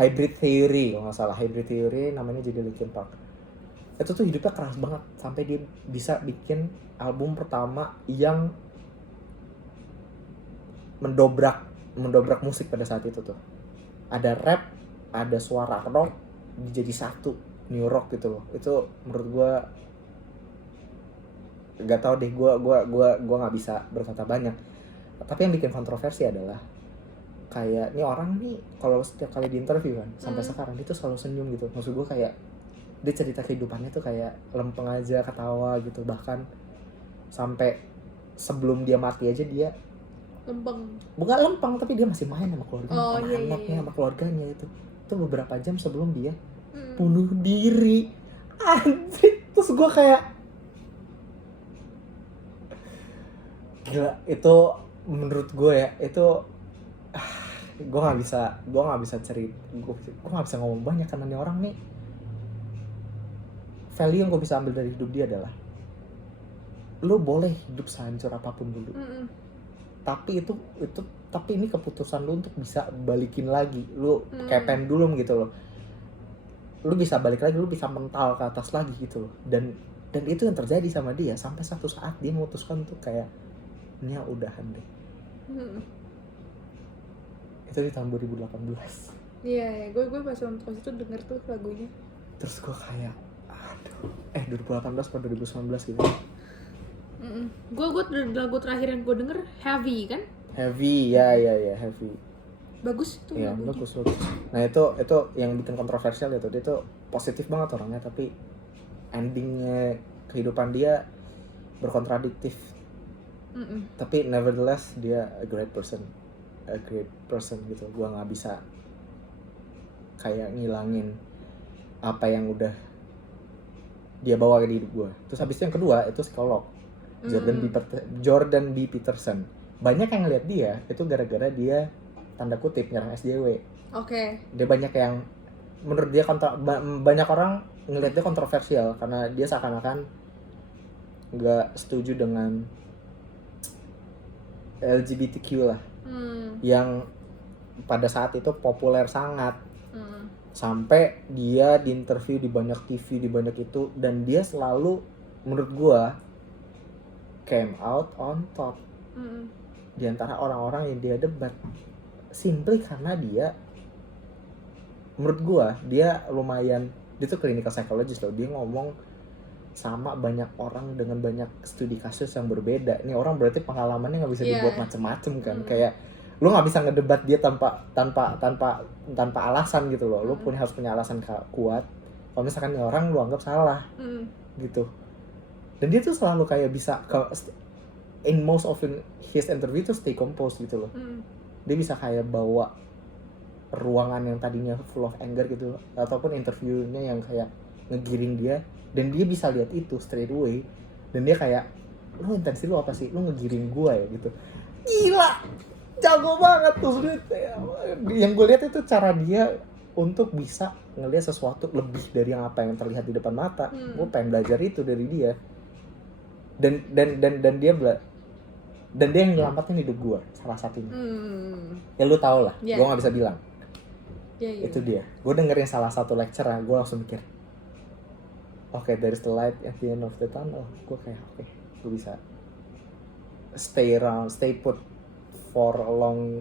Hybrid Theory kalau nggak salah, Hybrid Theory namanya jadi Linkin Park. Itu tuh hidupnya keras banget sampai dia bisa bikin album pertama yang mendobrak musik pada saat itu tuh. Ada rap, ada suara rock jadi satu, new rock gitu loh. Itu menurut gue nggak tahu deh, gue nggak bisa berkata banyak. Tapi yang bikin kontroversi adalah kayak ini orang nih kalau setiap kali di interview kan sampai sekarang dia tuh selalu senyum gitu. Maksud gue kayak dia cerita kehidupannya tuh kayak lempeng aja, ketawa gitu. Bahkan sampai sebelum dia mati aja dia bukan lempeng tapi dia masih main sama keluarganya, anaknya sama keluarganya itu beberapa jam sebelum dia bunuh diri. Anjir, terus gue kayak gila, itu menurut gue ya itu gue nggak bisa cerita, gue nggak bisa ngomong banyak karena nih orang nih value yang gue bisa ambil dari hidup dia adalah lo boleh hidup sehancur apapun dulu. tapi ini keputusan lu untuk bisa balikin lagi, lu kayak pendulum gitu loh, lu bisa balik lagi, lu bisa mental ke atas lagi gitu loh. Dan itu yang terjadi sama dia sampai satu saat dia memutuskan untuk kayak ini ya udahan deh. Itu di tahun 2018. Iya, gue pas itu denger tuh lagunya. Terus gue kayak aduh 2018 atau 2019 gitu. Gue lagu terakhir yang gue denger Heavy kan? Heavy, ya Heavy. Bagus tuh Iya, lagunya. bagus. Nah itu yang bikin kontroversial itu, dia tuh positif banget orangnya, tapi endingnya kehidupan dia berkontradiktif. Tapi nevertheless dia a great person gitu. Gua nggak bisa kayak ngilangin apa yang udah dia bawa di hidup gua. Terus habis itu yang kedua itu psikolog Jordan B. Peterson. Banyak yang ngeliat dia itu gara-gara dia tanda kutip nyerang SJW. Oke. Dia banyak yang menurut dia banyak orang ngelihat dia kontroversial karena dia seakan-akan nggak setuju dengan LGBTQ lah, yang pada saat itu populer sangat. Sampai dia diinterview di banyak TV, di banyak itu, dan dia selalu menurut gua came out on top di antara orang-orang yang dia debat. Simply karena dia, menurut gua dia tuh clinical psychologist loh. Dia ngomong sama banyak orang dengan banyak studi kasus yang berbeda. Ini orang berarti pengalamannya nggak bisa dibuat macem-macem kan. Kayak lu nggak bisa ngedebat dia tanpa alasan gitu loh. Lu harus punya alasan kuat. Kalau misalkan ini orang lu anggap salah gitu. Dan dia tuh selalu kayak bisa in most of his interview tuh stay composed gitu loh. Dia bisa kayak bawa ruangan yang tadinya full of anger gitu, ataupun interviewnya yang kayak ngegiring dia, dan dia bisa lihat itu straight away, dan dia kayak, lu intensi lu apa sih, lu ngegiring gue ya gitu. Gila, jago banget tuh. Yang gue lihat itu cara dia untuk bisa ngelihat sesuatu lebih dari apa yang terlihat di depan mata. Gue pengen belajar itu dari dia, dan dia yang nyelamatin hidup gue salah satunya. Ya lu tau lah, gue nggak bisa bilang. Itu dia. Gue dengerin salah satu lecture, gue langsung mikir, okay, there is the light at the end of the tunnel. Gue kayak gue bisa stay put for a long,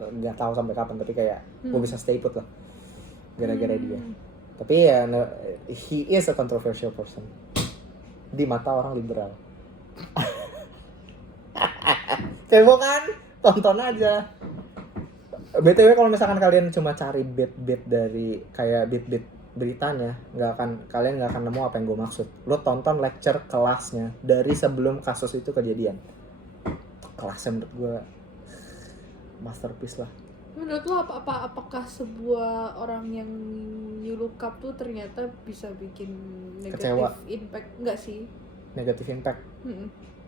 nggak tahu sampai kapan, tapi kayak gue bisa stay put lah gara-gara dia. Tapi ya, he is a controversial person di mata orang liberal. Kepo kan? Tonton aja. BTW kalau misalkan kalian cuma cari bit dari kayak bit beritanya, kalian nggak akan nemu apa yang gue maksud. Lo tonton lecture kelasnya dari sebelum kasus itu kejadian. Kelasnya menurut gue masterpiece lah. Menurut lo apakah sebuah orang yang you look up tuh ternyata bisa bikin negative impact? Enggak sih. Negative impact.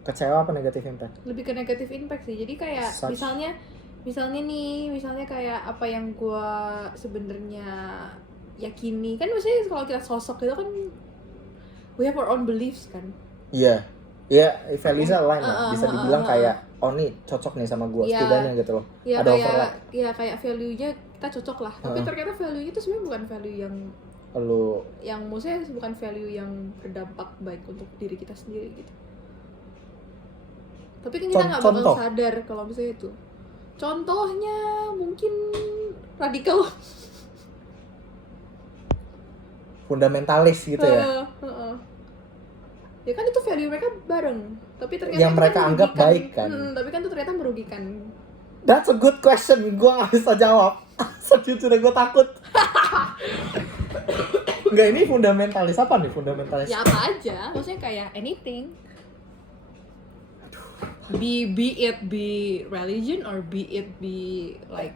Kecewa apa negative impact? Lebih ke negative impact sih. Jadi kayak misalnya kayak apa yang gue sebenarnya yakini kan, maksudnya kalau kita sosok itu kan we have our own beliefs kan. Iya. Values-nya lain lah. Bisa dibilang kayak nih cocok nih sama gue, setidaknya gitu loh. Ya, ada overlap. Iya, kayak value-nya kita cocok lah. Tapi ternyata value-nya itu sebenarnya bukan value yang maksudnya bukan value yang berdampak baik untuk diri kita sendiri gitu. Tapi kan kita nggak bakal sadar kalau misalnya itu. Contohnya mungkin radikal, fundamentalis gitu ya. Ya kan itu value mereka bareng, tapi ternyata yang mereka anggap baik kan. Tapi kan itu ternyata merugikan. That's a good question. Gue gak bisa jawab. Sejujurnya gue takut. Enggak, ini fundamentalis apa nih? Fundamentalis ya apa aja, maksudnya kayak anything. Be it religion or be it like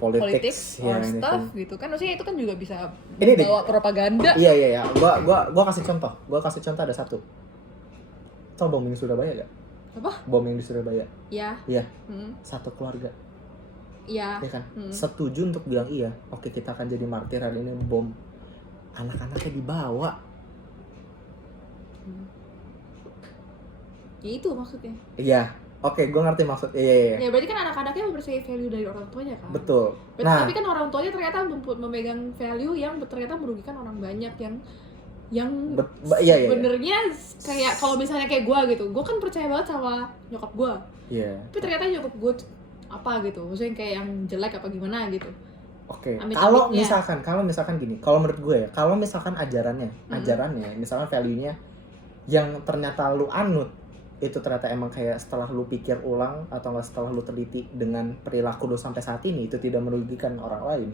politics or stuff gitu kan, maksudnya itu kan juga bisa bawa propaganda. Iya. Gua kasih contoh. Ada satu. Tau bom yang di Surabaya gak? Apa? Bom yang di Surabaya. Iya. Satu keluarga. Iya. Ya kan? Setuju untuk bilang iya. Oke, kita akan jadi martir hari ini bom. Anak-anaknya dibawa. Ya itu maksudnya. Iya, oke, gue ngerti maksud. Iya. Ya berarti kan anak-anaknya mempercayai value dari orang tuanya kan. Betul. Tapi kan orang tuanya ternyata memegang value yang ternyata merugikan orang banyak yang iya. sebenarnya kayak kalau misalnya kayak gue gitu, gue kan percaya banget sama nyokap gue. Iya. Tapi ternyata nyokap gue apa gitu, maksudnya kayak yang jelek apa gimana gitu. Oke. Amit-amitnya. Kalau misalkan gini, kalau menurut gue ya, kalau misalkan ajarannya, misalkan value-nya yang ternyata lu anut itu ternyata emang kayak setelah lu pikir ulang atau nggak setelah lu teliti dengan perilaku lu sampai saat ini itu tidak merugikan orang lain.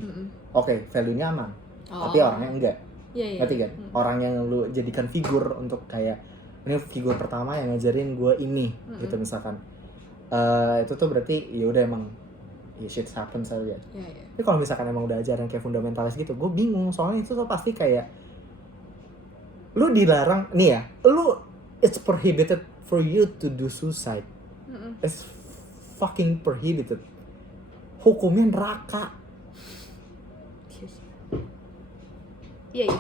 Oke, value-nya aman. Tapi orangnya enggak. Iya. Ngerti kan? Orang yang lu jadikan figur untuk kayak ini figur pertama yang ngajarin gue ini gitu misalkan. Itu tuh berarti ya udah emang ya shit happens aja. Iya. Tapi kalau misalkan emang udah ajaran kayak fundamentalis gitu, gue bingung soalnya itu tuh pasti kayak lu dilarang nih ya, it's prohibited for you to do suicide. It's fucking prohibited. Hukumnya neraka. Iya.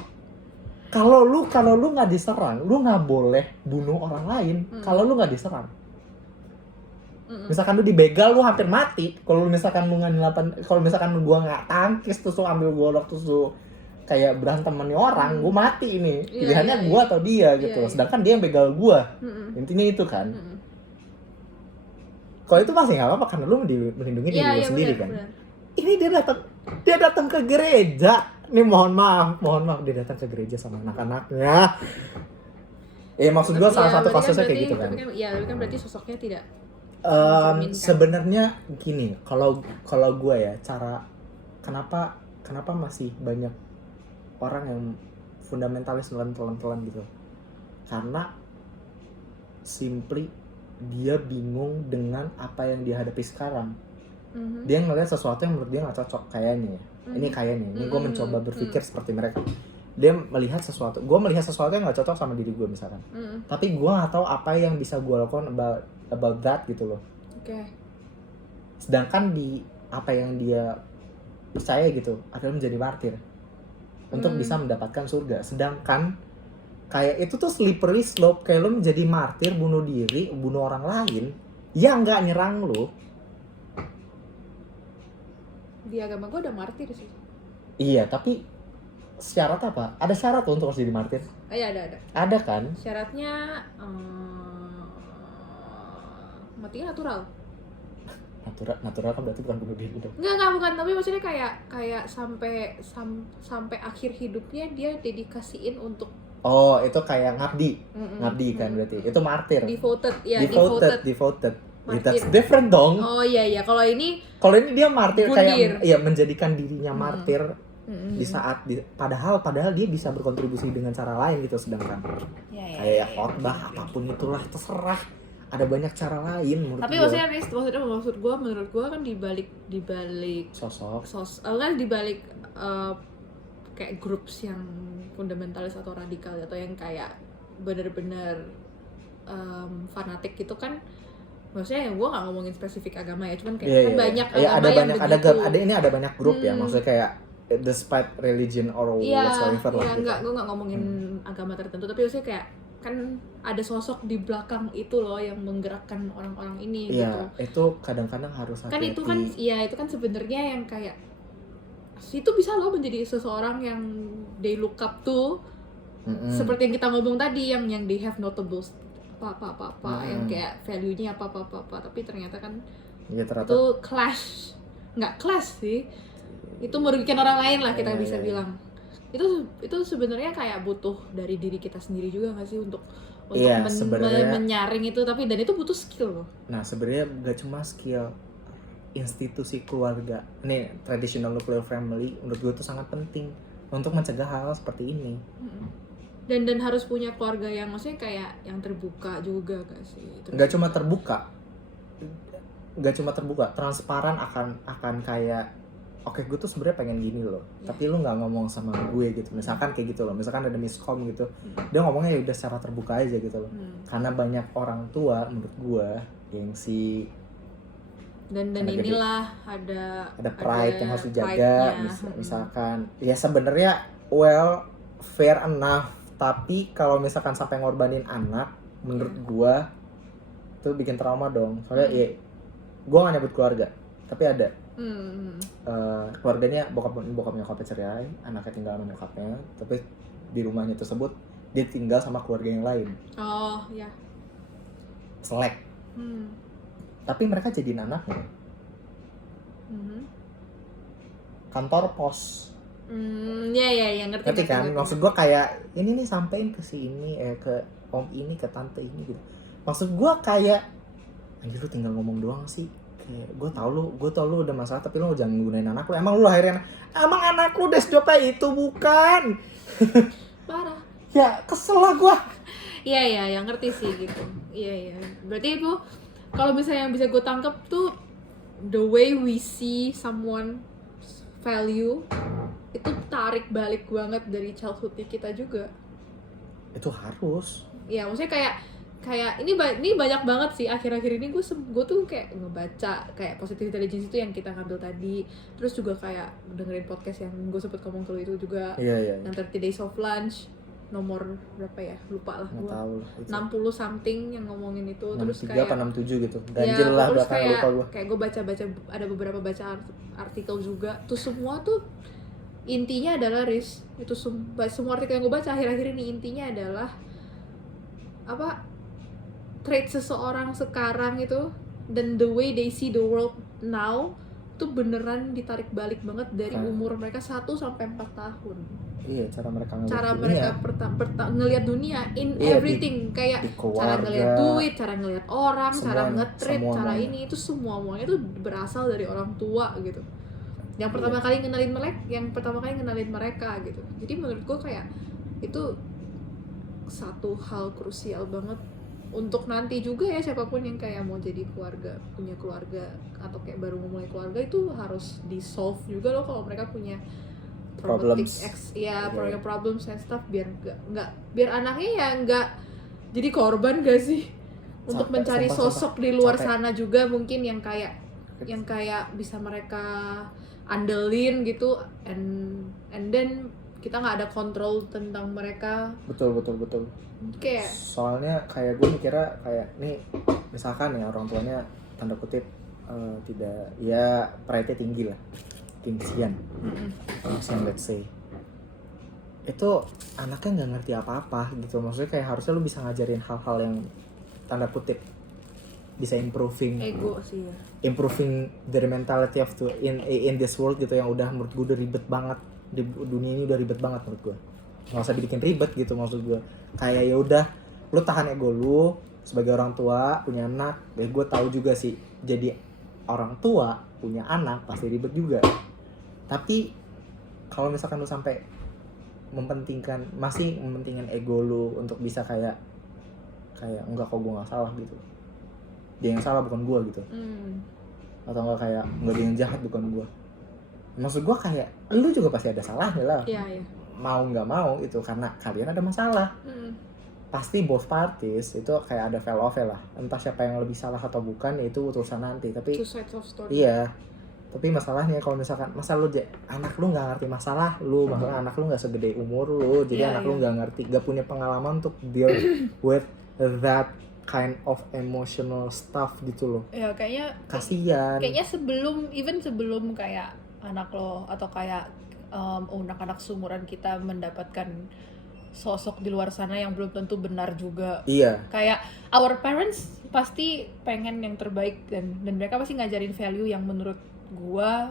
Kalau lu nggak diserang, lu nggak boleh bunuh orang lain. Kalau lu nggak diserang, misalkan lu dibegal, lu hampir mati. Kalau misalkan lu kalau misalkan gua nggak tangkis terus lu ambil golok terus lu kayak berantem sama nih orang, gua mati ini. Pilihannya gua atau dia gitu. Sedangkan dia yang begal gua. Intinya itu kan. Kalau itu masih nggak apa-apa karena lu melindungi diri lu sendiri kan. Bener. Ini dia datang ke gereja. Nih mohon maaf dia datang ke gereja sama anak-anaknya. Maksud gue salah satu kasusnya kayak gitu kan. Tapi kan berarti sosoknya tidak. Sebenarnya gini, kalau gue ya cara kenapa masih banyak orang yang fundamentalis telan gitu. Karena simply dia bingung dengan apa yang dia hadapi sekarang. Dia ngeliat sesuatu yang menurut dia nggak cocok kayaknya ya. Ini gue mencoba berpikir seperti mereka. Dia melihat sesuatu, gue melihat sesuatu yang nggak cocok sama diri gue misalkan. Tapi gue nggak tahu apa yang bisa gue lakukan about that gitu loh. Sedangkan di apa yang dia percaya gitu adalah menjadi martir untuk bisa mendapatkan surga. Sedangkan kayak itu tuh slippery slope, kayak lo menjadi martir, bunuh diri, bunuh orang lain yang nggak nyerang lo. Di agama gue udah martir sih. Iya, tapi syarat apa? Ada syarat loh untuk harus jadi martir? Iya, ada. Ada kan? Syaratnya matinya natural. Natural kan berarti bukan bunuh diri dong. Enggak, bukan, tapi maksudnya kayak sampai akhir hidupnya dia dedikasiin untuk Itu kayak ngabdi kan berarti. Itu martir. Devoted. That's different dong. Oh iya, kalau ini dia martir bundir. Kayak menjadikan dirinya martir di saat padahal dia bisa berkontribusi dengan cara lain gitu, sedangkan kayak khotbah apapun itulah terserah. Ada banyak cara lain menurut tapi gue. maksud gue kan dibalik sosok kan dibalik kayak groups yang fundamentalis atau radikal atau yang kayak bener-bener fanatik gitu kan. Maksudnya gue nggak ngomongin spesifik agama ya, cuman kayak banyak agama yang begitu. Ada banyak grup ya, maksudnya kayak despite religion or whatsoever lah. Iya, gue nggak ngomongin agama tertentu, tapi maksudnya kayak kan ada sosok di belakang itu loh yang menggerakkan orang-orang ini gitu. Iya, itu kadang-kadang harus hati-hati. Kan itu kan sebenarnya yang kayak itu bisa loh menjadi seseorang yang they look up to. Seperti yang kita ngomong tadi, yang they have notables apa yang kayak value-nya apa tapi ternyata kan itu nggak clash sih, itu merugikan orang lain lah kita bisa bilang. Itu sebenarnya kayak butuh dari diri kita sendiri juga nggak sih untuk menyaring itu, tapi dan itu butuh skill loh. Nah sebenarnya nggak cuma skill, institusi keluarga nih, traditional nuclear family menurut gue itu sangat penting untuk mencegah hal seperti ini. Dan harus punya keluarga yang maksudnya kayak yang terbuka juga gak sih? Nggak cuma terbuka, transparan akan kayak oke, gue tuh sebenarnya pengen gini loh, tapi lu nggak ngomong sama gue gitu, misalkan kayak gitu loh, misalkan ada miskom gitu, dia ngomongnya ya udah secara terbuka aja gitu loh. Karena banyak orang tua menurut gue gengsi dan inilah ada pride yang harus dijaga. Misalkan ya sebenarnya fair enough, tapi kalau misalkan sampai ngorbanin anak, menurut gua itu bikin trauma dong. Soalnya ya gue gak nyebut keluarga, tapi ada keluarganya bokap nyokapnya cerai, anaknya tinggal sama nyokapnya, tapi di rumahnya tersebut dia tinggal sama keluarga yang lain. Oh ya. Selek. Tapi mereka jadiin anaknya. Kantor pos. Ya ngerti. Ngerti kan? Maksud gue kayak ini nih sampein ke si ini, ke om ini, ke tante ini gitu. Maksud gue kayak anjir lu tinggal ngomong doang sih. Kayak gue tau lu udah masalah tapi lu jangan gunain anak lu. Emang lu lahirin anak lu desk jobnya itu bukan. Parah. Ya kesel lah gue. Iya yang ngerti sih gitu. Iya. Berarti itu kalau misalnya yang bisa gue tangkep tuh the way we see someone value itu tarik balik banget dari childhoodnya kita juga. Itu harus. Ya maksudnya kayak ini banyak banget sih akhir-akhir ini gue tuh kayak ngebaca kayak positive intelligence itu yang kita ngambil tadi, terus juga kayak dengerin podcast yang gue sempet ngomong ke lu itu juga. Iya. Yang 30 Days of Lunch nomor berapa ya, lupa lah gue, 60 something yang ngomongin itu. 63 terus kayak apa 67 gitu ganjil lah terus belakang lupa gue. kayak gue baca ada beberapa artikel juga tuh, semua tuh intinya adalah itu semua artikel yang gue baca akhir-akhir ini intinya adalah apa, trait seseorang sekarang itu dan the way they see the world now tuh beneran ditarik balik banget dari umur mereka 1 sampai 4 tahun. Iya, cara mereka ngelihat dunia in everything, kayak cara ngelihat duit, cara ngelihat orang, cara nge-treat, cara ini itu semuanya itu berasal dari orang tua gitu. Yang pertama kali ngenalin mereka gitu. Jadi menurut gue kayak itu satu hal krusial banget untuk nanti juga ya, siapapun yang kayak mau jadi punya keluarga atau kayak baru memulai keluarga itu harus di-solve juga loh kalau mereka punya problems problems and stuff, biar anaknya ya nggak jadi korban gak sih untuk mencari sosok di luar sana juga mungkin yang kayak bisa mereka andelin gitu, and then kita nggak ada kontrol tentang mereka. Betul. Kayak soalnya kayak gue mikirnya kayak nih, misalkan ya orang tuanya tanda kutip tidak, ya pride-nya tinggi lah, tingsian let's say, itu anaknya nggak ngerti apa-apa gitu. Maksudnya kayak harusnya lu bisa ngajarin hal-hal yang tanda kutip bisa improving their mentality of in this world gitu, yang udah menurut gue udah ribet banget di dunia ini, udah ribet banget menurut gue. Nggak usah dibikin ribet gitu, maksud gue kayak ya udah lu tahan ego lu sebagai orang tua punya anak. Gue tahu juga sih jadi orang tua punya anak pasti ribet juga, tapi kalau misalkan lu sampai mementingkan ego lu untuk bisa kayak enggak kok gue nggak salah gitu, dia yang salah bukan gue gitu, atau enggak kayak enggak dia yang jahat bukan gue. Maksud gue kayak lu juga pasti ada salahnya lah. Iya. Mau nggak mau itu karena kalian ada masalah. Pasti both parties itu kayak ada fail off lah. Entah siapa yang lebih salah atau bukan, itu urusan nanti. Tapi two sides of story. iya. Tapi masalahnya kalau misalkan anak lu nggak ngerti masalah lu, masalah anak lu nggak segede umur lu, jadi anak lu nggak ngerti, nggak punya pengalaman untuk deal with that kind of emotional stuff gitu loh. Ya kayaknya kasian. Kayaknya sebelum kayak anak lo atau kayak anak-anak seumuran kita mendapatkan sosok di luar sana yang belum tentu benar juga. Iya. Kayak our parents pasti pengen yang terbaik dan mereka pasti ngajarin value yang menurut gua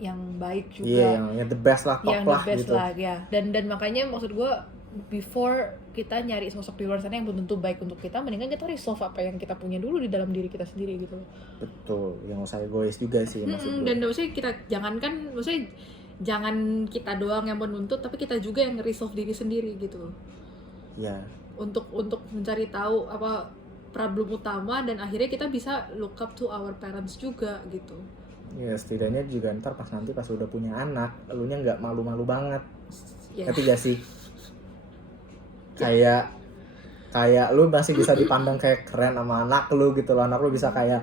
yang baik juga. Iya, yang the best lah, top lah gitu. Ya. Dan makanya maksud gua before kita nyari sosok di luar sana yang belum tentu baik untuk kita, mendingan kita resolve apa yang kita punya dulu di dalam diri kita sendiri gitu. Betul, yang usah egois juga sih maksud gue. Dan maksudnya kita jangan kita doang yang menuntut, tapi kita juga yang resolve diri sendiri gitu. Ya. Untuk mencari tahu apa problem utama dan akhirnya kita bisa look up to our parents juga gitu. Ya setidaknya juga ntar pas udah punya anak, elunya nggak malu-malu banget. Yeah. Ngerti gak sih? Kayak lu masih bisa dipandang kayak keren sama anak lu gitu loh. Anak lu bisa kayak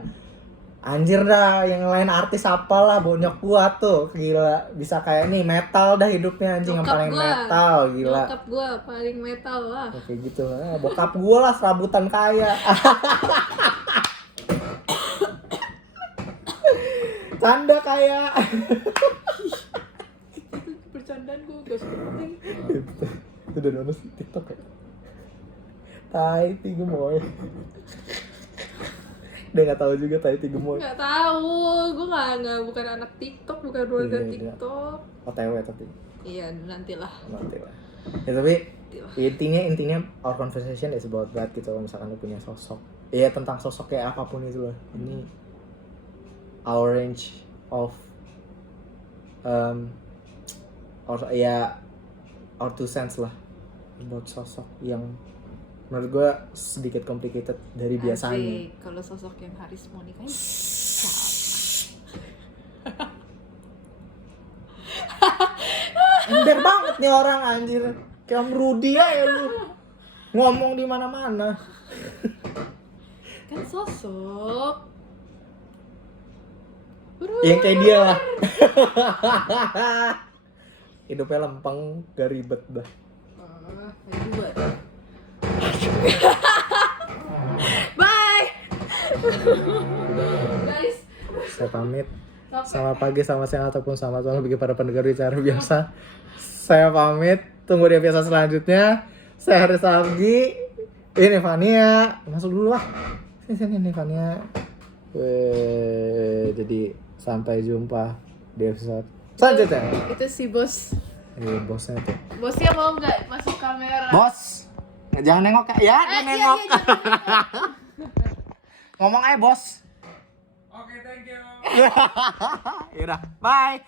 anjir dah, yang lain artis apalah, bonyok gua tuh gila, bisa kayak nih metal dah hidupnya anjing, yang paling metal gila. Bokap gua paling metal lah. Kayak gitu. Bokap gua lah serabutan kaya. Bercanda kayak. Itu bercandaan gue gak penting. Itu udah nonton TikTok ya. Tai Tigemoy. Dia nggak tahu juga Tai Tigemoy. Nggak tahu, gue nggak bukan anak TikTok, bukan warga Iya, iya. TikTok. OTW tapi Iya, nantilah. nanti lah. Ya tapi intinya our conversation is about that gitu. Kalau misalkan lu punya sosok, iya tentang sosok kayak apapun itu lah. Ini our range of our two cents lah about sosok yang menurut gue sedikit complicated dari biasanya. Asik, kalau sosok yang Haris mau nikahin siapa? Ember banget nih orang anjir. Kayak Om Rudy ya lu. Ngomong di mana-mana. Kan sosok. Yang kayak dia lah. Hidupnya lempeng, gak ribet dah. Kayak gue. Bye. Guys. Saya pamit. Selamat pagi, selamat siang, ataupun selamat malam bagi para pendengar bicara biasa. Saya pamit. Tunggu di episode selanjutnya. Saya Haris Abgi. Ini Vania. Masuk dulu lah. Sini Vania. Jadi sampai jumpa di episode selanjutnya. Itu si bos. Bosnya tuh. Bosnya mau nggak masuk kamera? Bos. Jangan nengok ya. Jangan nengok. Iya, Ngomong aja bos. Oke, thank you. Yaudah, bye.